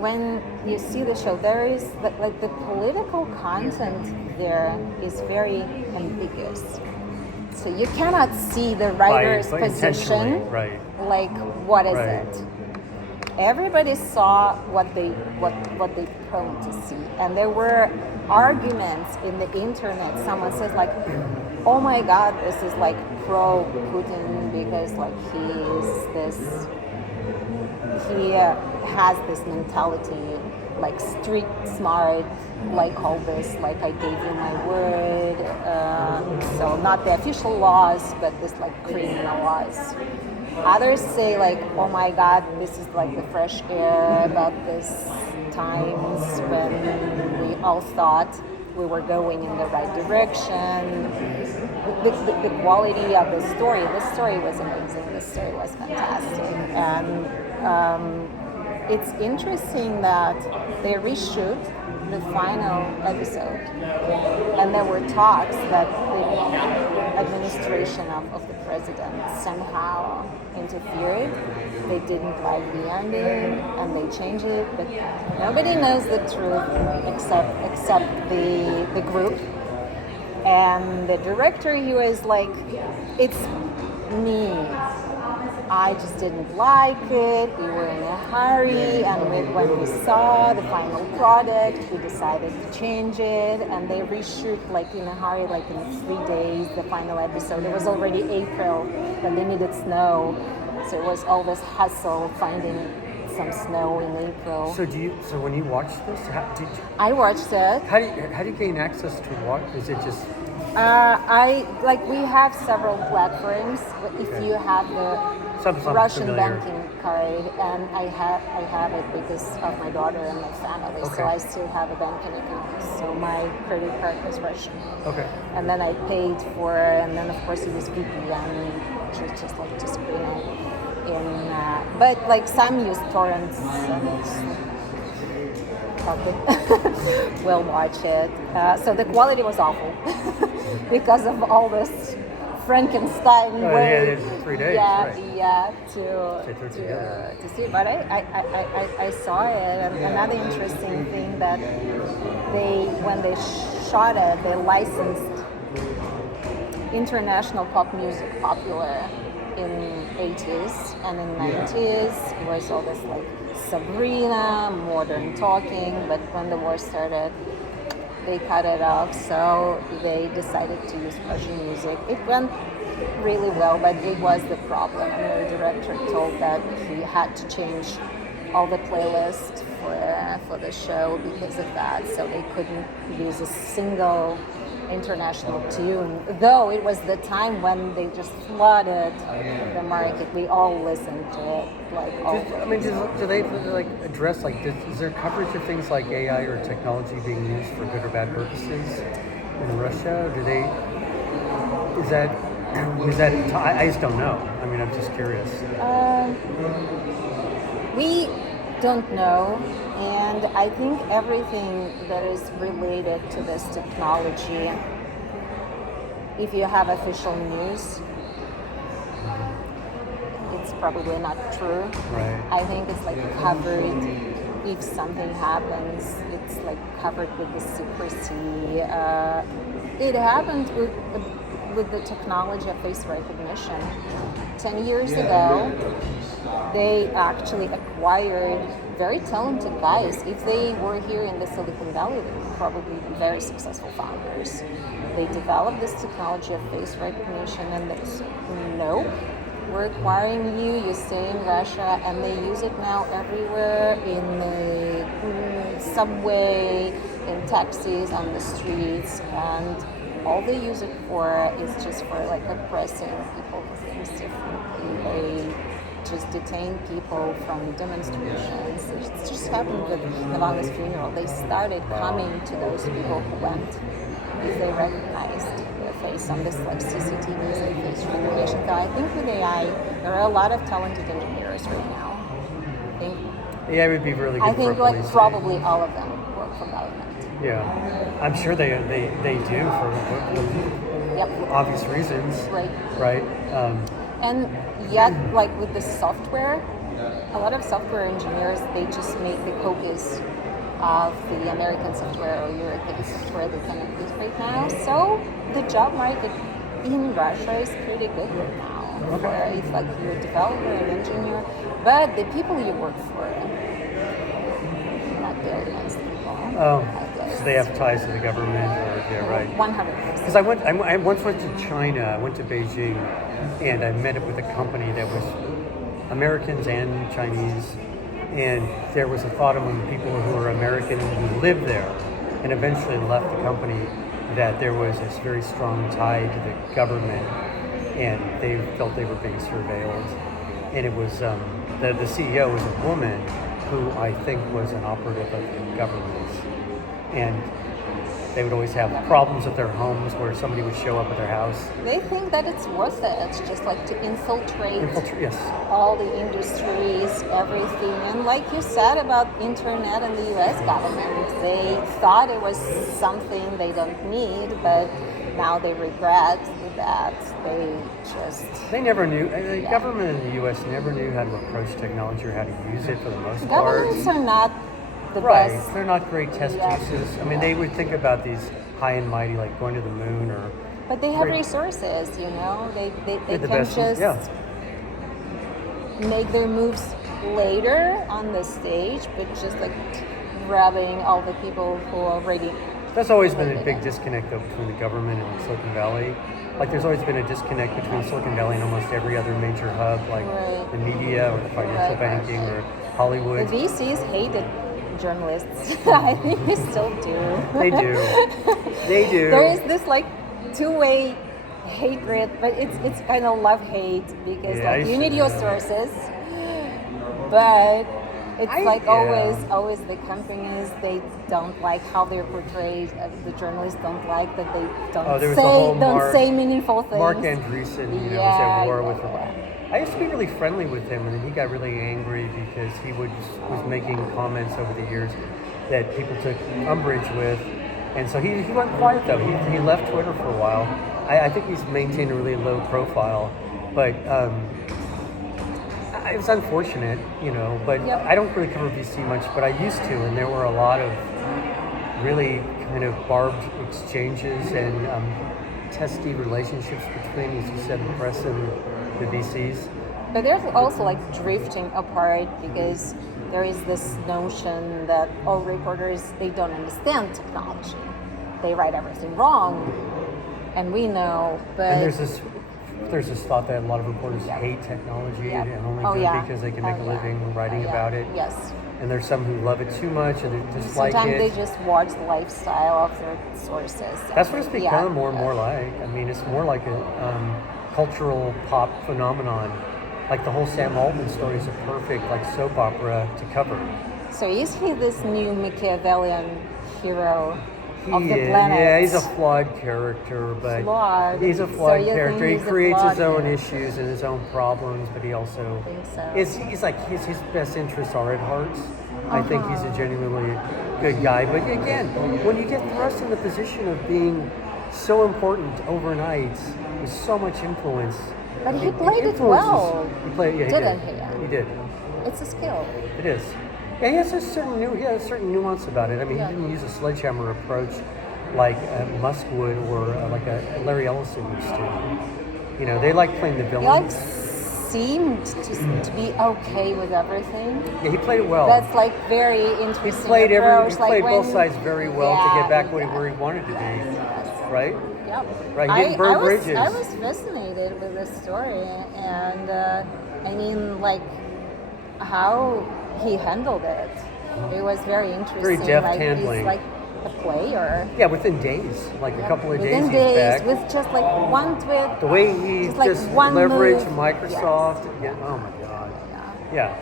when you see the show, there is like the political content there is very ambiguous. So you cannot see the writer's By position. intentionally, right. Like what is Right. it? Everybody saw what they prone to see, and there were arguments in the internet. Someone says like, oh my God, this is like pro-Putin because like he has this mentality, like street smart, like all this, like I gave you my word. So not the official laws, but this like criminal laws. Others say like, oh my God, this is like the fresh air about this times when we all thought we were going in the right direction. The quality of the story, this story was amazing. This story was fantastic. And it's interesting that they reshoot the final episode. And there were talks that the administration of the president somehow interfered. They didn't like the ending and they changed it, but nobody knows the truth except the group. And the director, he was like, it's me. I just didn't like it. We were in a hurry, and when we saw the final product, we decided to change it, and they reshoot like in a hurry, like in 3 days, the final episode. It was already April, and they needed snow, so it was all this hustle finding some snow in April. So when you watch this, I watched it. How do you gain access to what? Is it just? We have several platforms. If you have the Russian banking card, and I have it because of my daughter and my family, so I still have a banking account. So my credit card is Russian. Okay. And then I paid for, and then of course it was VPN, just like to screen it in. But like some use torrents and we'll watch it. So the quality was awful because of all this Frankenstein way. Yeah, 3 days. To see. But I saw it, and another interesting thing that when they shot it, they licensed international pop music popular in 80s and in 90s. It was all this like Sabrina, Modern Talking, but when the war started, they cut it off, so they decided to use Russian music. It went really well, but it was the problem. And the director told that he had to change all the playlists for the show because of that, so they couldn't use a single international tune, though it was the time when they just flooded the market. We all listened to it, do they like address is there coverage of things like AI or technology being used for good or bad purposes in Russia? I just don't know. I mean, I'm just curious. We don't know, and I think everything that is related to this technology, if you have official news, it's probably not true. Right. I think it's like covered. If something happens, it's like covered with the secrecy. It happened with the technology of face recognition. 10 years ago, they actually acquired very talented guys. If they were here in the Silicon Valley, they would probably be very successful founders. They developed this technology of face recognition, and they said, no, we're acquiring you, you stay in Russia, and they use it now everywhere, in the subway, in taxis, on the streets, and all they use it for is just for like oppressing people who think differently. They just detain people from demonstrations. It just happened with Navalny's funeral. They started coming to those people who went if they recognized their face on this like CCTVs and face recognition. So I think with AI, there are a lot of talented engineers right now. AI would be really good. I think like probably all of them work for government. Yeah, I'm sure they do for obvious reasons. Right. And yet, like with the software, a lot of software engineers, they just make the copies of the American software or European software they can use right now. So the job market in Russia is pretty good right now. Okay. Where it's like you're a developer, an engineer, but the people you work for, not very nice people. Oh, they have ties to the government, or yeah, right. 100%. Because I once went to China. I went to Beijing, and I met up with a company that was Americans and Chinese, and there was a thought among people who were American who lived there, and eventually left the company, that there was this very strong tie to the government, and they felt they were being surveilled. And it was the CEO was a woman who I think was an operative of the government, and they would always have problems at their homes where somebody would show up at their house. They think that it's worth it, just like to infiltrate Yes. all the industries, everything. And like you said about internet and the US government, they thought it was something they don't need, but now they regret that They never knew, the government in the U.S. never knew how to approach technology or how to use it for the most part. Governments are not the Right, best. they're not great test cases. I mean, they would think about these high and mighty, like going to the moon or... But they have resources, you know. They can just make their moves later on the stage, but just like grabbing all the people who already... That's always been a big disconnect, though, between the government and Silicon Valley. Like, there's always been a disconnect between Silicon Valley and almost every other major hub, like the media or the financial banking or Hollywood. The VCs hated journalists. I think they still do. They do. They do. There is this like two-way hatred, but it's kind of love-hate because you need your sources, but it's always the companies, they don't like how they're portrayed. The journalists don't like that they don't say meaningful things. Mark Andreessen, was at war with him. I used to be really friendly with him, and then he got really angry because he was making comments over the years that people took umbrage with, and so he went quiet though. He left Twitter for a while. I think he's maintained a really low profile, but it was unfortunate, but I don't really cover VC much, but I used to, and there were a lot of really kind of barbed exchanges and testy relationships between, as you said, the press and the VCs. But there's also like drifting apart because there is this notion that all reporters, they don't understand technology. They write everything wrong, and we know, but... And there's this thought that a lot of reporters hate technology and only do it because they can make a living writing about it. Yes. And there's some who love it too much and they just like it. Sometimes they just watch the lifestyle of their sources. That's what it's become more and more like. I mean, it's more like a cultural pop phenomenon. Like the whole Sam Altman story is a perfect soap opera to cover. So is he this new Machiavellian hero of the planet? Yeah, he's a flawed character, but he's a flawed character. He creates his own issues and his own problems, but he also he's like his best interests are at heart. I think he's a genuinely good guy. But again, when you get thrust in the position of being so important overnight with so much influence, but he played it well. Didn't he? He did. It's a skill. It is. Yeah, he has a certain nuance about it. I mean, he didn't use a sledgehammer approach like Musk would or like a Larry Ellison used to. They like playing the villain. He seemed to be okay with everything. Yeah, he played it well. That's very interesting. He played both sides very well to get back where he wanted to be. Right? Yep. Right. He didn't burn bridges. I was fascinated with this story, and how he handled it. It was very interesting. Very deft handling. He's like a player. Yeah, within days, a couple of within days, he's back. With just one tweet. The way he just leveraged Microsoft. Yes. Yeah. Oh my God. Yeah.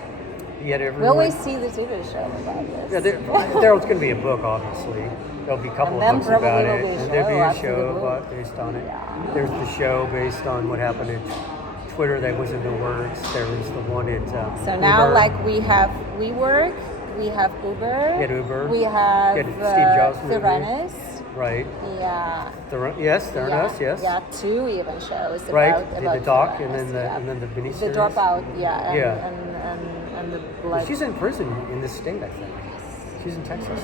He had everyone. We always see the TV show about this. Yeah, there's going to be a book, obviously. There'll be a couple of books about it, and there'll be a show based on it. Yeah. There's the show based on what happened at Twitter that was in the works. There was the one at so now, Uber. We have WeWork, we have Uber, we have Steve Jobs Theranos. Right. Yeah. Theranos. Yes. Yeah, 2 even shows. About the doc and then the miniseries. The Dropout. Yeah. And the blood. She's in prison in this state, I think. She's in Texas.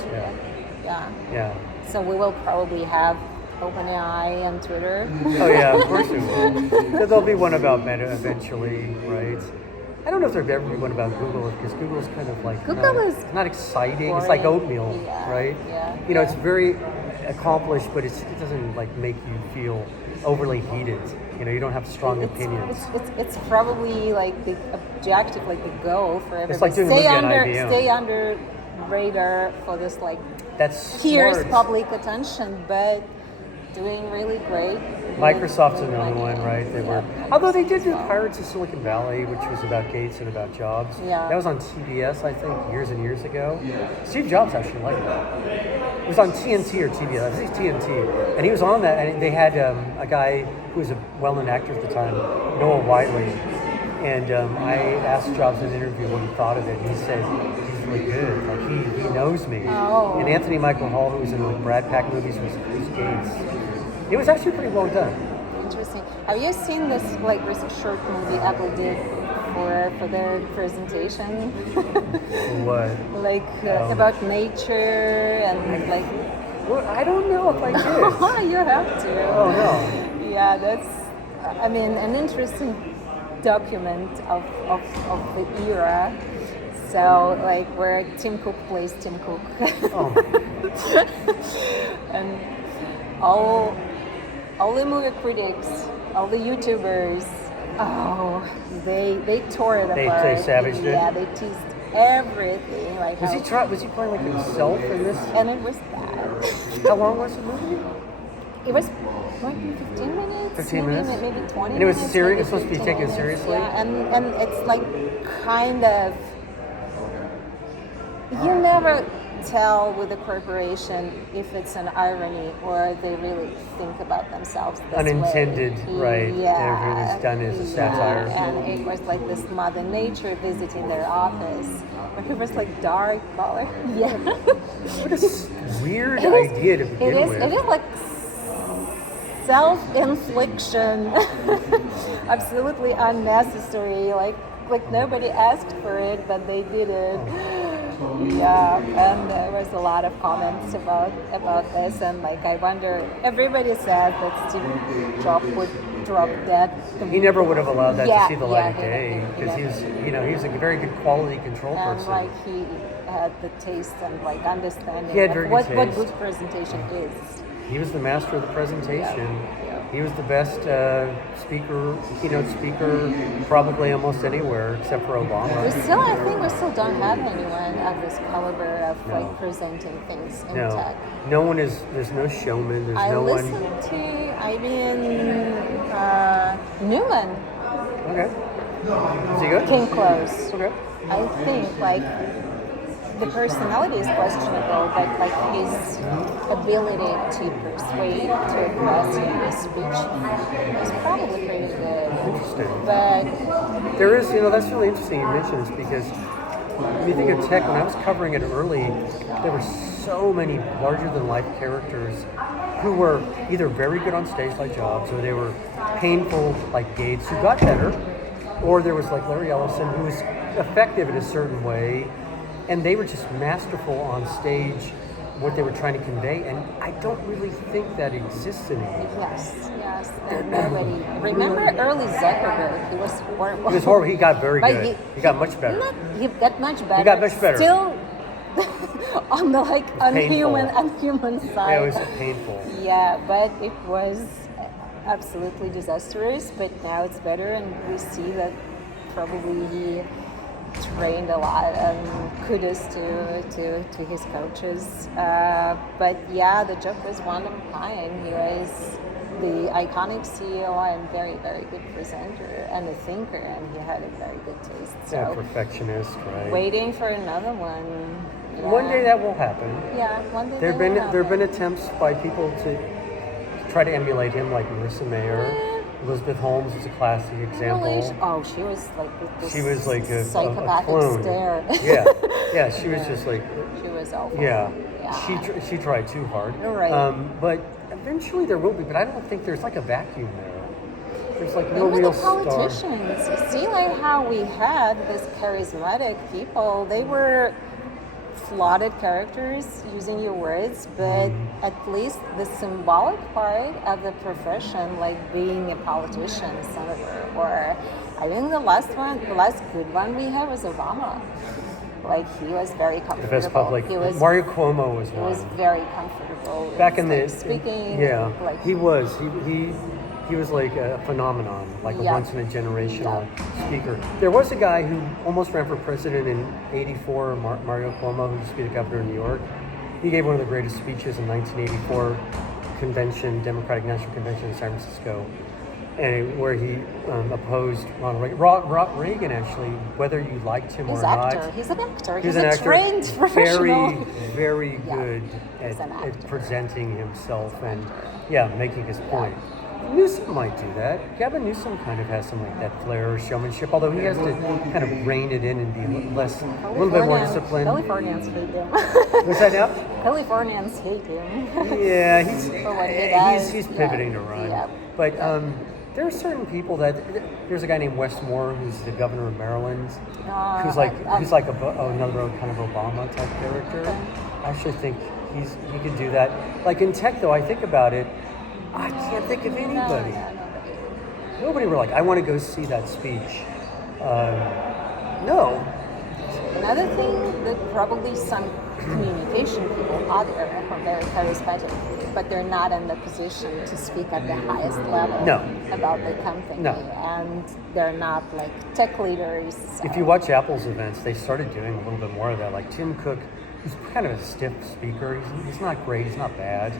Yeah. So we will probably have OpenAI and Twitter. Oh yeah, of course we will. There'll be one about Meta eventually, right? I don't know if there'd ever be one about Google, because Google's kind of like Google is not exciting. boring. It's like oatmeal, Yeah, right? yeah, You know, yeah. it's very accomplished, but it doesn't like make you feel overly heated. You know, you don't have strong opinions. It's probably like the objective, like the goal for everybody. It's like doing a movie on IBM. Stay under radar for this like That's here's smart. public attention, but doing really great. Microsoft's Really another money. one, right? They were, Yeah, although they did do Microsoft. Pirates of Silicon Valley, which was about Gates and about Jobs. Yeah. That was on CBS, I think, years and years ago. Steve Jobs actually liked that. It was on TNT or TBS. I think TNT, and he was on that, and they had a guy who was a well-known actor at the time, Noah Wiley, and I asked Jobs in an interview what he thought of it, and he said he's really good. Like he knows me. Oh. And Anthony Michael Hall, who was in like Brad Pack movies, was Gates. It was actually pretty well done. Interesting. Have you seen this like short movie Apple did for the presentation? What? Like about nature and like. Well, I don't know if I did. You have to. Oh no. Yeah, that's. I mean, an interesting document of the era. So like where Tim Cook plays Tim Cook. Oh. And all the movie critics, all the YouTubers, they tore it apart. They savaged it? Yeah, they teased everything. Like Was he playing like himself in this? and it was bad. How long was the movie? It was maybe 15 minutes. 15 maybe, minutes? Maybe 20 And it was minutes. serious? maybe It's supposed to be 15 taken minutes. seriously? Yeah, and it's like kind of. You never tell with a corporation if it's an irony or they really think about themselves this Unintended, way. right. Yeah. Everything is done as a satire. And it was like this Mother Nature visiting their office. Where it was like dark color. Yeah. What a weird idea to begin with. It is like self-infliction. Absolutely unnecessary. Like nobody asked for it, but they did it. Yeah, and there was a lot of comments about this, and like I wonder. Everybody said that Steve Jobs would drop dead. He never would have allowed that to see the light of he day, because he was a very good quality control and person. like he had the taste and like understanding He had of very what good taste. good presentation is. He was the master of the presentation. Yeah. He was the best keynote speaker, probably almost anywhere except for Obama. I think we still don't have anyone of this caliber of like presenting things in tech. No one is. There's no showman. There's I no listened one. to Newman Okay. Is he good? came close. Okay. I think like the personality is questionable, but like his ability to persuade, to impress in his speech is probably pretty good. Interesting. But There is, that's really interesting you mention this, because when you think of tech, when I was covering it early, there were so many larger-than-life characters who were either very good on stage like Jobs, or they were painful like Gates, who got better, or there was like Larry Ellison, who was effective in a certain way, and they were just masterful on stage, what they were trying to convey, and I don't really think that exists anymore. yes, nobody. Remember early Zuckerberg? He was horrible. He was horrible. He got very But good. He got much better. He got much better. He got much better. Still on the painful. unhuman side. Yeah, it was painful. Yeah, but it was absolutely disastrous. But now it's better, and we see that probably he trained a lot, and kudos to his coaches. But yeah, the job was one of a kind. He was the iconic CEO and very, very good presenter and a thinker, and he had a very good taste. So Yeah, perfectionist, right? waiting for another one. Yeah. One day that will happen. Yeah, one day. There have been attempts by people to try to emulate him, like Marissa Mayer. Elizabeth Holmes is a classic example. She was like this. She was like a psychopathic clone. stare. Yeah, she was just like. She was awful. Yeah, Yeah. she tried too hard. Right. But eventually there will be. But I don't think there's like a vacuum there. There's like no Even real the star. politicians. See, like how we had this charismatic people. They were flooded characters, using your words, but at least the symbolic part of the profession, like being a politician, senator, or I think the last good one we had was Obama. Like, he was very comfortable. The best public. He was, Mario Cuomo was one. He was very comfortable. Back in the speaking. Yeah, like, he was. He was like a phenomenon, like a once in a generational speaker. There was a guy who almost ran for president in '84, Mario Cuomo, who used to be the governor of New York. He gave one of the greatest speeches in 1984 convention, Democratic National Convention in San Francisco, and where he opposed Ronald Reagan. Reagan, actually, whether you liked him or not. He's an actor. He's an a actor. Trained professional. Very good at presenting himself and making his point. Newsom might do that. Gavin Newsom kind of has some like that flair or showmanship, although he has to kind of rein it in and be a little bit more disciplined. Californians hate him. What's that now? Californians hate him. Yeah, For what he does. he's pivoting to run. Yeah. But there are certain people there's a guy named Wes Moore who's the governor of Maryland, who's like another kind of Obama type character. I actually think he could do that. Like in tech, though, I think about it. I can't think of anybody. Nobody were like, I want to go see that speech. No. Another thing that probably some communication people out there are very charismatic, but they're not in the position to speak at the highest level about the company. No. And they're not like tech leaders. If you watch Apple's events, they started doing a little bit more of that. Like Tim Cook, he's kind of a stiff speaker. He's not great, he's not bad.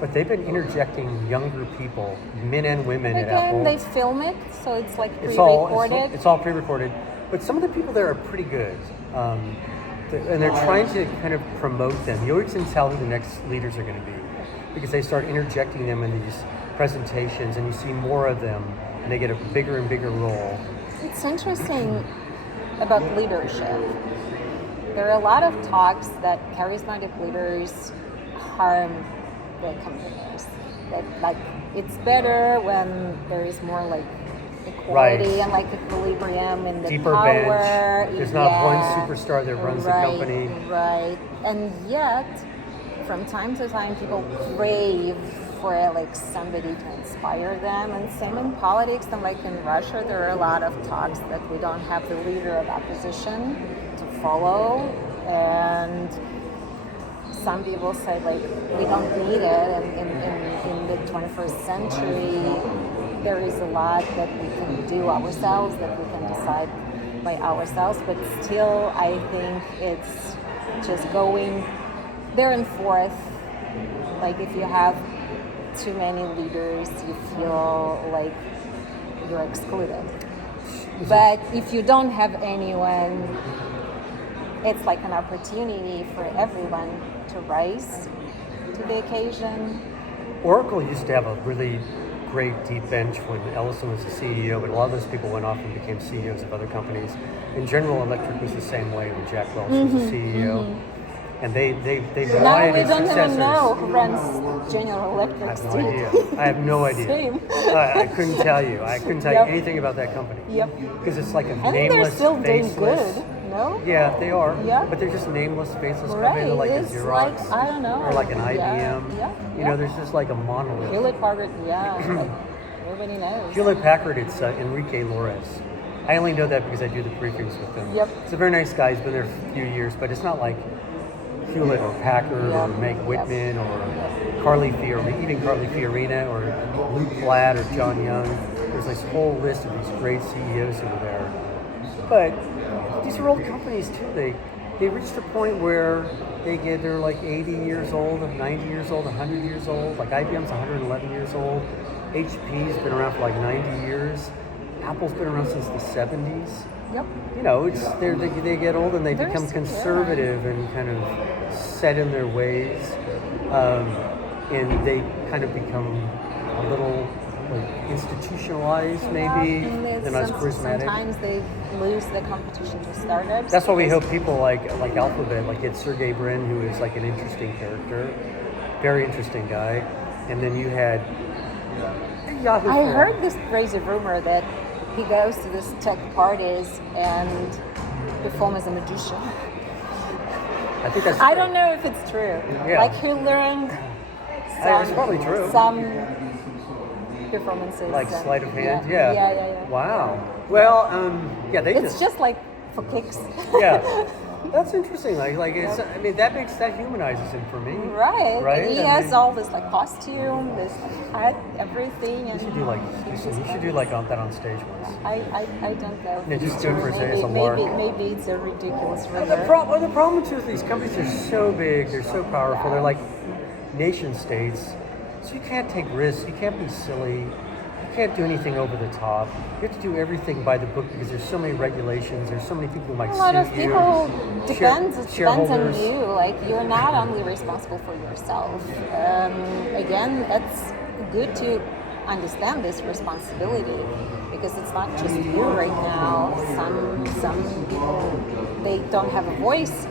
But they've been interjecting younger people, men and women at Apple. Again, they film it, so it's like pre-recorded. It's all pre-recorded. But some of the people there are pretty good. And they're trying to kind of promote them. You always can tell who the next leaders are going to be because they start interjecting them in these presentations and you see more of them and they get a bigger and bigger role. It's interesting about leadership. There are a lot of talks that charismatic leaders harm the companies. That like it's better when there is more like equality and like equilibrium in the deeper power. Bench. There's not one superstar that runs the company. Right. And yet, from time to time, people crave for like somebody to inspire them. And same in politics. And like in Russia, there are a lot of talks that we don't have the leader of opposition to follow. And some people say like we don't need it, and in the 21st century there is a lot that we can do ourselves, that we can decide by ourselves, but still I think it's just going there and forth. Like if you have too many leaders, you feel like you're excluded. But if you don't have anyone, it's like an opportunity for everyone to rise to the occasion. Oracle used to have a really great deep bench when Ellison was the CEO, but a lot of those people went off and became CEOs of other companies. And General Electric was the same way when Jack Welch was the CEO. And they now we as don't successors. even know who runs General Electric. I have no idea. Same. I couldn't tell you. I couldn't tell you anything about that company. Yep. Because it's like a I think nameless, they're still faceless. doing good. No? Yeah, they are. Yeah. But they're just nameless, faceless Right. company like a It's Xerox. like, I don't know. Or like an IBM. Yeah. You know, there's just like a monolith. Hewlett Packard, like, everybody knows. Hewlett Packard, it's Enrique Lores. I only know that because I do the briefings with him. Yep. It's a very nice guy. He's been there a few years, but it's not like Hewlett or Packard or Meg Whitman or Carly Fiorina, even Carly Fiorina or Luke Platt or John Young. There's this whole list of these great CEOs over there. But these are old companies too. They reached a point where they're like 80 years old, 90 years old, 100 years old. Like IBM's 111 years old. HP's been around for like 90 years. Apple's been around since the 70s. Yep. You know, they get old and they become conservative and kind of set in their ways, and they kind of become a little like institutionalized, maybe. They're not as charismatic. Sometimes they lose the competition to startups. That's why we hope people like Alphabet, like it's Sergey Brin, who is like an interesting character, very interesting guy, and then you had Yahoo. I heard this crazy rumor that he goes to these tech parties and performs as a magician. I think that's. I don't know if it's true. Yeah. Like he learned It's probably true. some performances. Like sleight of hand. Yeah. Wow. Well, yeah, It's just like for kicks. yeah. That's interesting. Like it's. I mean, that humanizes him for me. Right. Right. He has all this like costume, this hat, everything, and You should do like that on stage once. I don't know. Yeah, just do it for as a lark. Maybe it's a ridiculous rumor. The problem too with these companies, they're so big, they're so powerful, they're like nation states. So you can't take risks, you can't be silly, you can't do anything over the top. You have to do everything by the book because there's so many regulations, there's so many people who might sue you. A lot of people depends on shareholders. you. Like you're not only responsible for yourself. Again, that's good to understand this responsibility because it's not just you right now. Some people they don't have a voice,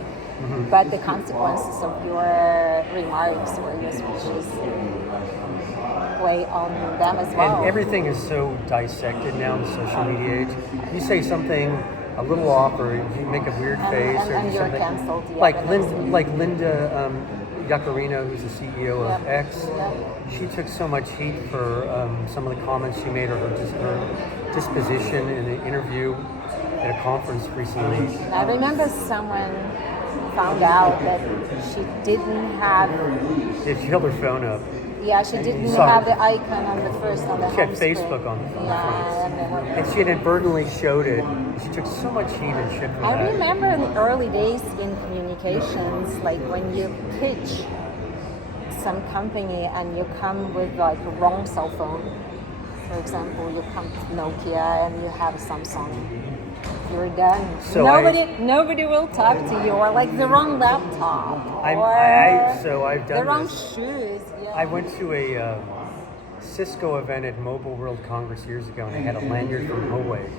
but the consequences of your remarks or your speeches weigh on them as well. And everything is so dissected now in the social media age. You say something a little off, or you make a weird face, or and you're something. canceled. Yeah, Like Linda Yaccarino, who's the CEO of X. She took so much heat for some of the comments she made, or her disposition in an interview at a conference recently. I remember someone found out that she didn't have. Yeah, she held her phone up. Yeah, she didn't have the icon on the first on the She had home screen. Facebook on the front. Yeah, And she had inadvertently showed it. She took so much heat and shit for that. I remember in the early days in communications, like when you pitch some company and you come with like a wrong cell phone. For example, you come to Nokia and you have Samsung. You're done. So nobody will talk to you, or like the wrong laptop, I've done the wrong this. shoes. Yeah. I went to a Cisco event at Mobile World Congress years ago, and I had a lanyard from Huawei.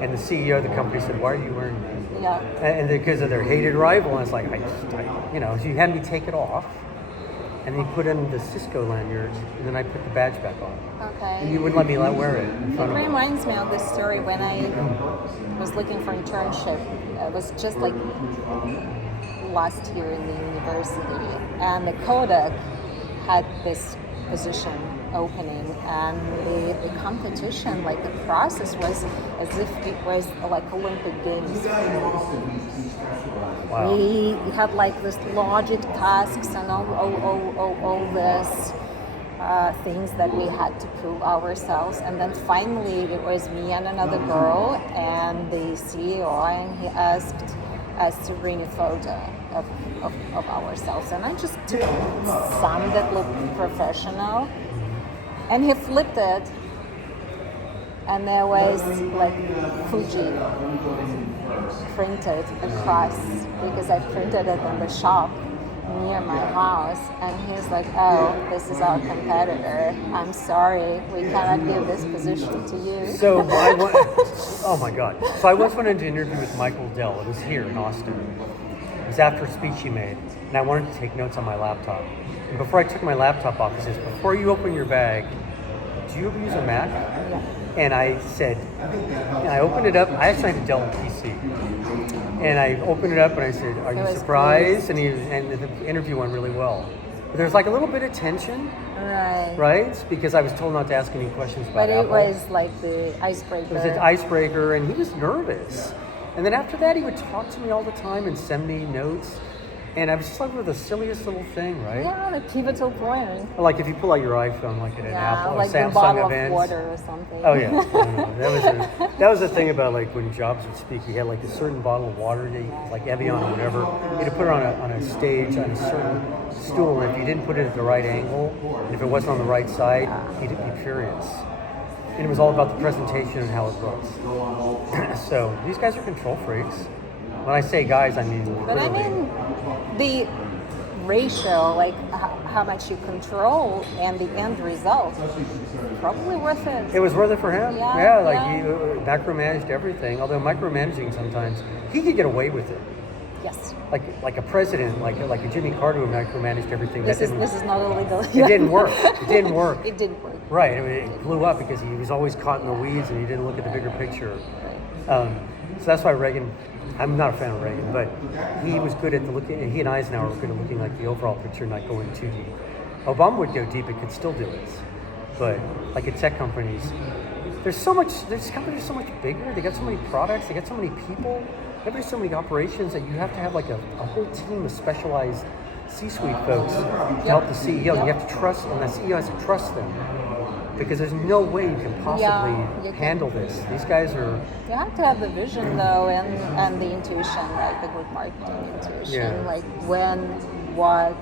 And the CEO of the company said, "Why are you wearing this?" Yeah. And because of their hated rival, and it's like, so you had me take it off, and then you put in the Cisco lanyard, and then I put the badge back on. Okay. And you wouldn't let me wear it in It front of me. reminds me of this story when I was looking for internship. It was just like last year in the university, and the Kodak had this position opening, and the competition, like the process was as if it was like Olympic Games. Wow. We had like this logic tasks and all this things that we had to prove ourselves, and then finally it was me and another girl and the CEO, and he asked us to bring a photo of ourselves, and I just took some that looked professional, and he flipped it, and there was like Fuji printed across because I printed it in the shop near my house, and he's like, "Oh, this is our competitor. I'm sorry, we cannot give this position to you." So oh my God. So I once went into an interview with Michael Dell. It was here in Austin. It was after a speech he made, and I wanted to take notes on my laptop. And before I took my laptop off, he says, "Before you open your bag, do you ever use a Mac?" Yeah. And I said, and I opened it up. I actually had a Dell PC. And I opened it up and I said, "Are you surprised?" And the interview went really well. But there's like a little bit of tension, right? Because I was told not to ask any questions about Apple. But it was like the icebreaker. It was an icebreaker, and he was nervous. And then after that, he would talk to me all the time and send me notes. And I was just like, the silliest little thing, right? Yeah, the pivotal point. Like if you pull out your iPhone, like at an Apple or like Samsung the bottle event. of water or something. Oh yeah, that was the thing about like when Jobs would speak. He had like a certain bottle of water, like Evian or whatever. He had to put it on a stage on a certain stool, and if you didn't put it at the right angle, and if it wasn't on the right side, he'd be furious. And it was all about the presentation and how it looks. So these guys are control freaks. When I say guys, I mean But I mean, the ratio, like how much you control and the end result, probably worth it. It was worth it for him. He macromanaged everything. Although micromanaging sometimes, he could get away with it. Yes. Like a president, like a Jimmy Carter who micromanaged everything. This is not illegal. It didn't work. It didn't work. It didn't work. Right. It blew up because he was always caught in the weeds and he didn't look at the bigger picture. So that's why Reagan. I'm not a fan of Reagan, but he was good at looking. He and Eisenhower were good at looking like the overall picture, not going too deep. Obama would go deep; it could still do it, but like at tech companies, there's so much. This company is so much bigger. They got so many products. They got so many people. There's so many operations that you have to have like a whole team of specialized C-suite folks to help the CEO. You have to trust, and the CEO has to trust them because there's no way you can possibly handle this. These guys are. You have to have the vision though, and the intuition, like the good marketing intuition, like when, what,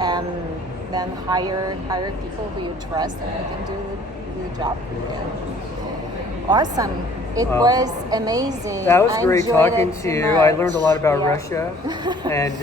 and then hire people who you trust and who can do the job for you. Awesome. It was amazing. That was great talking to you. much. I learned a lot about Russia, and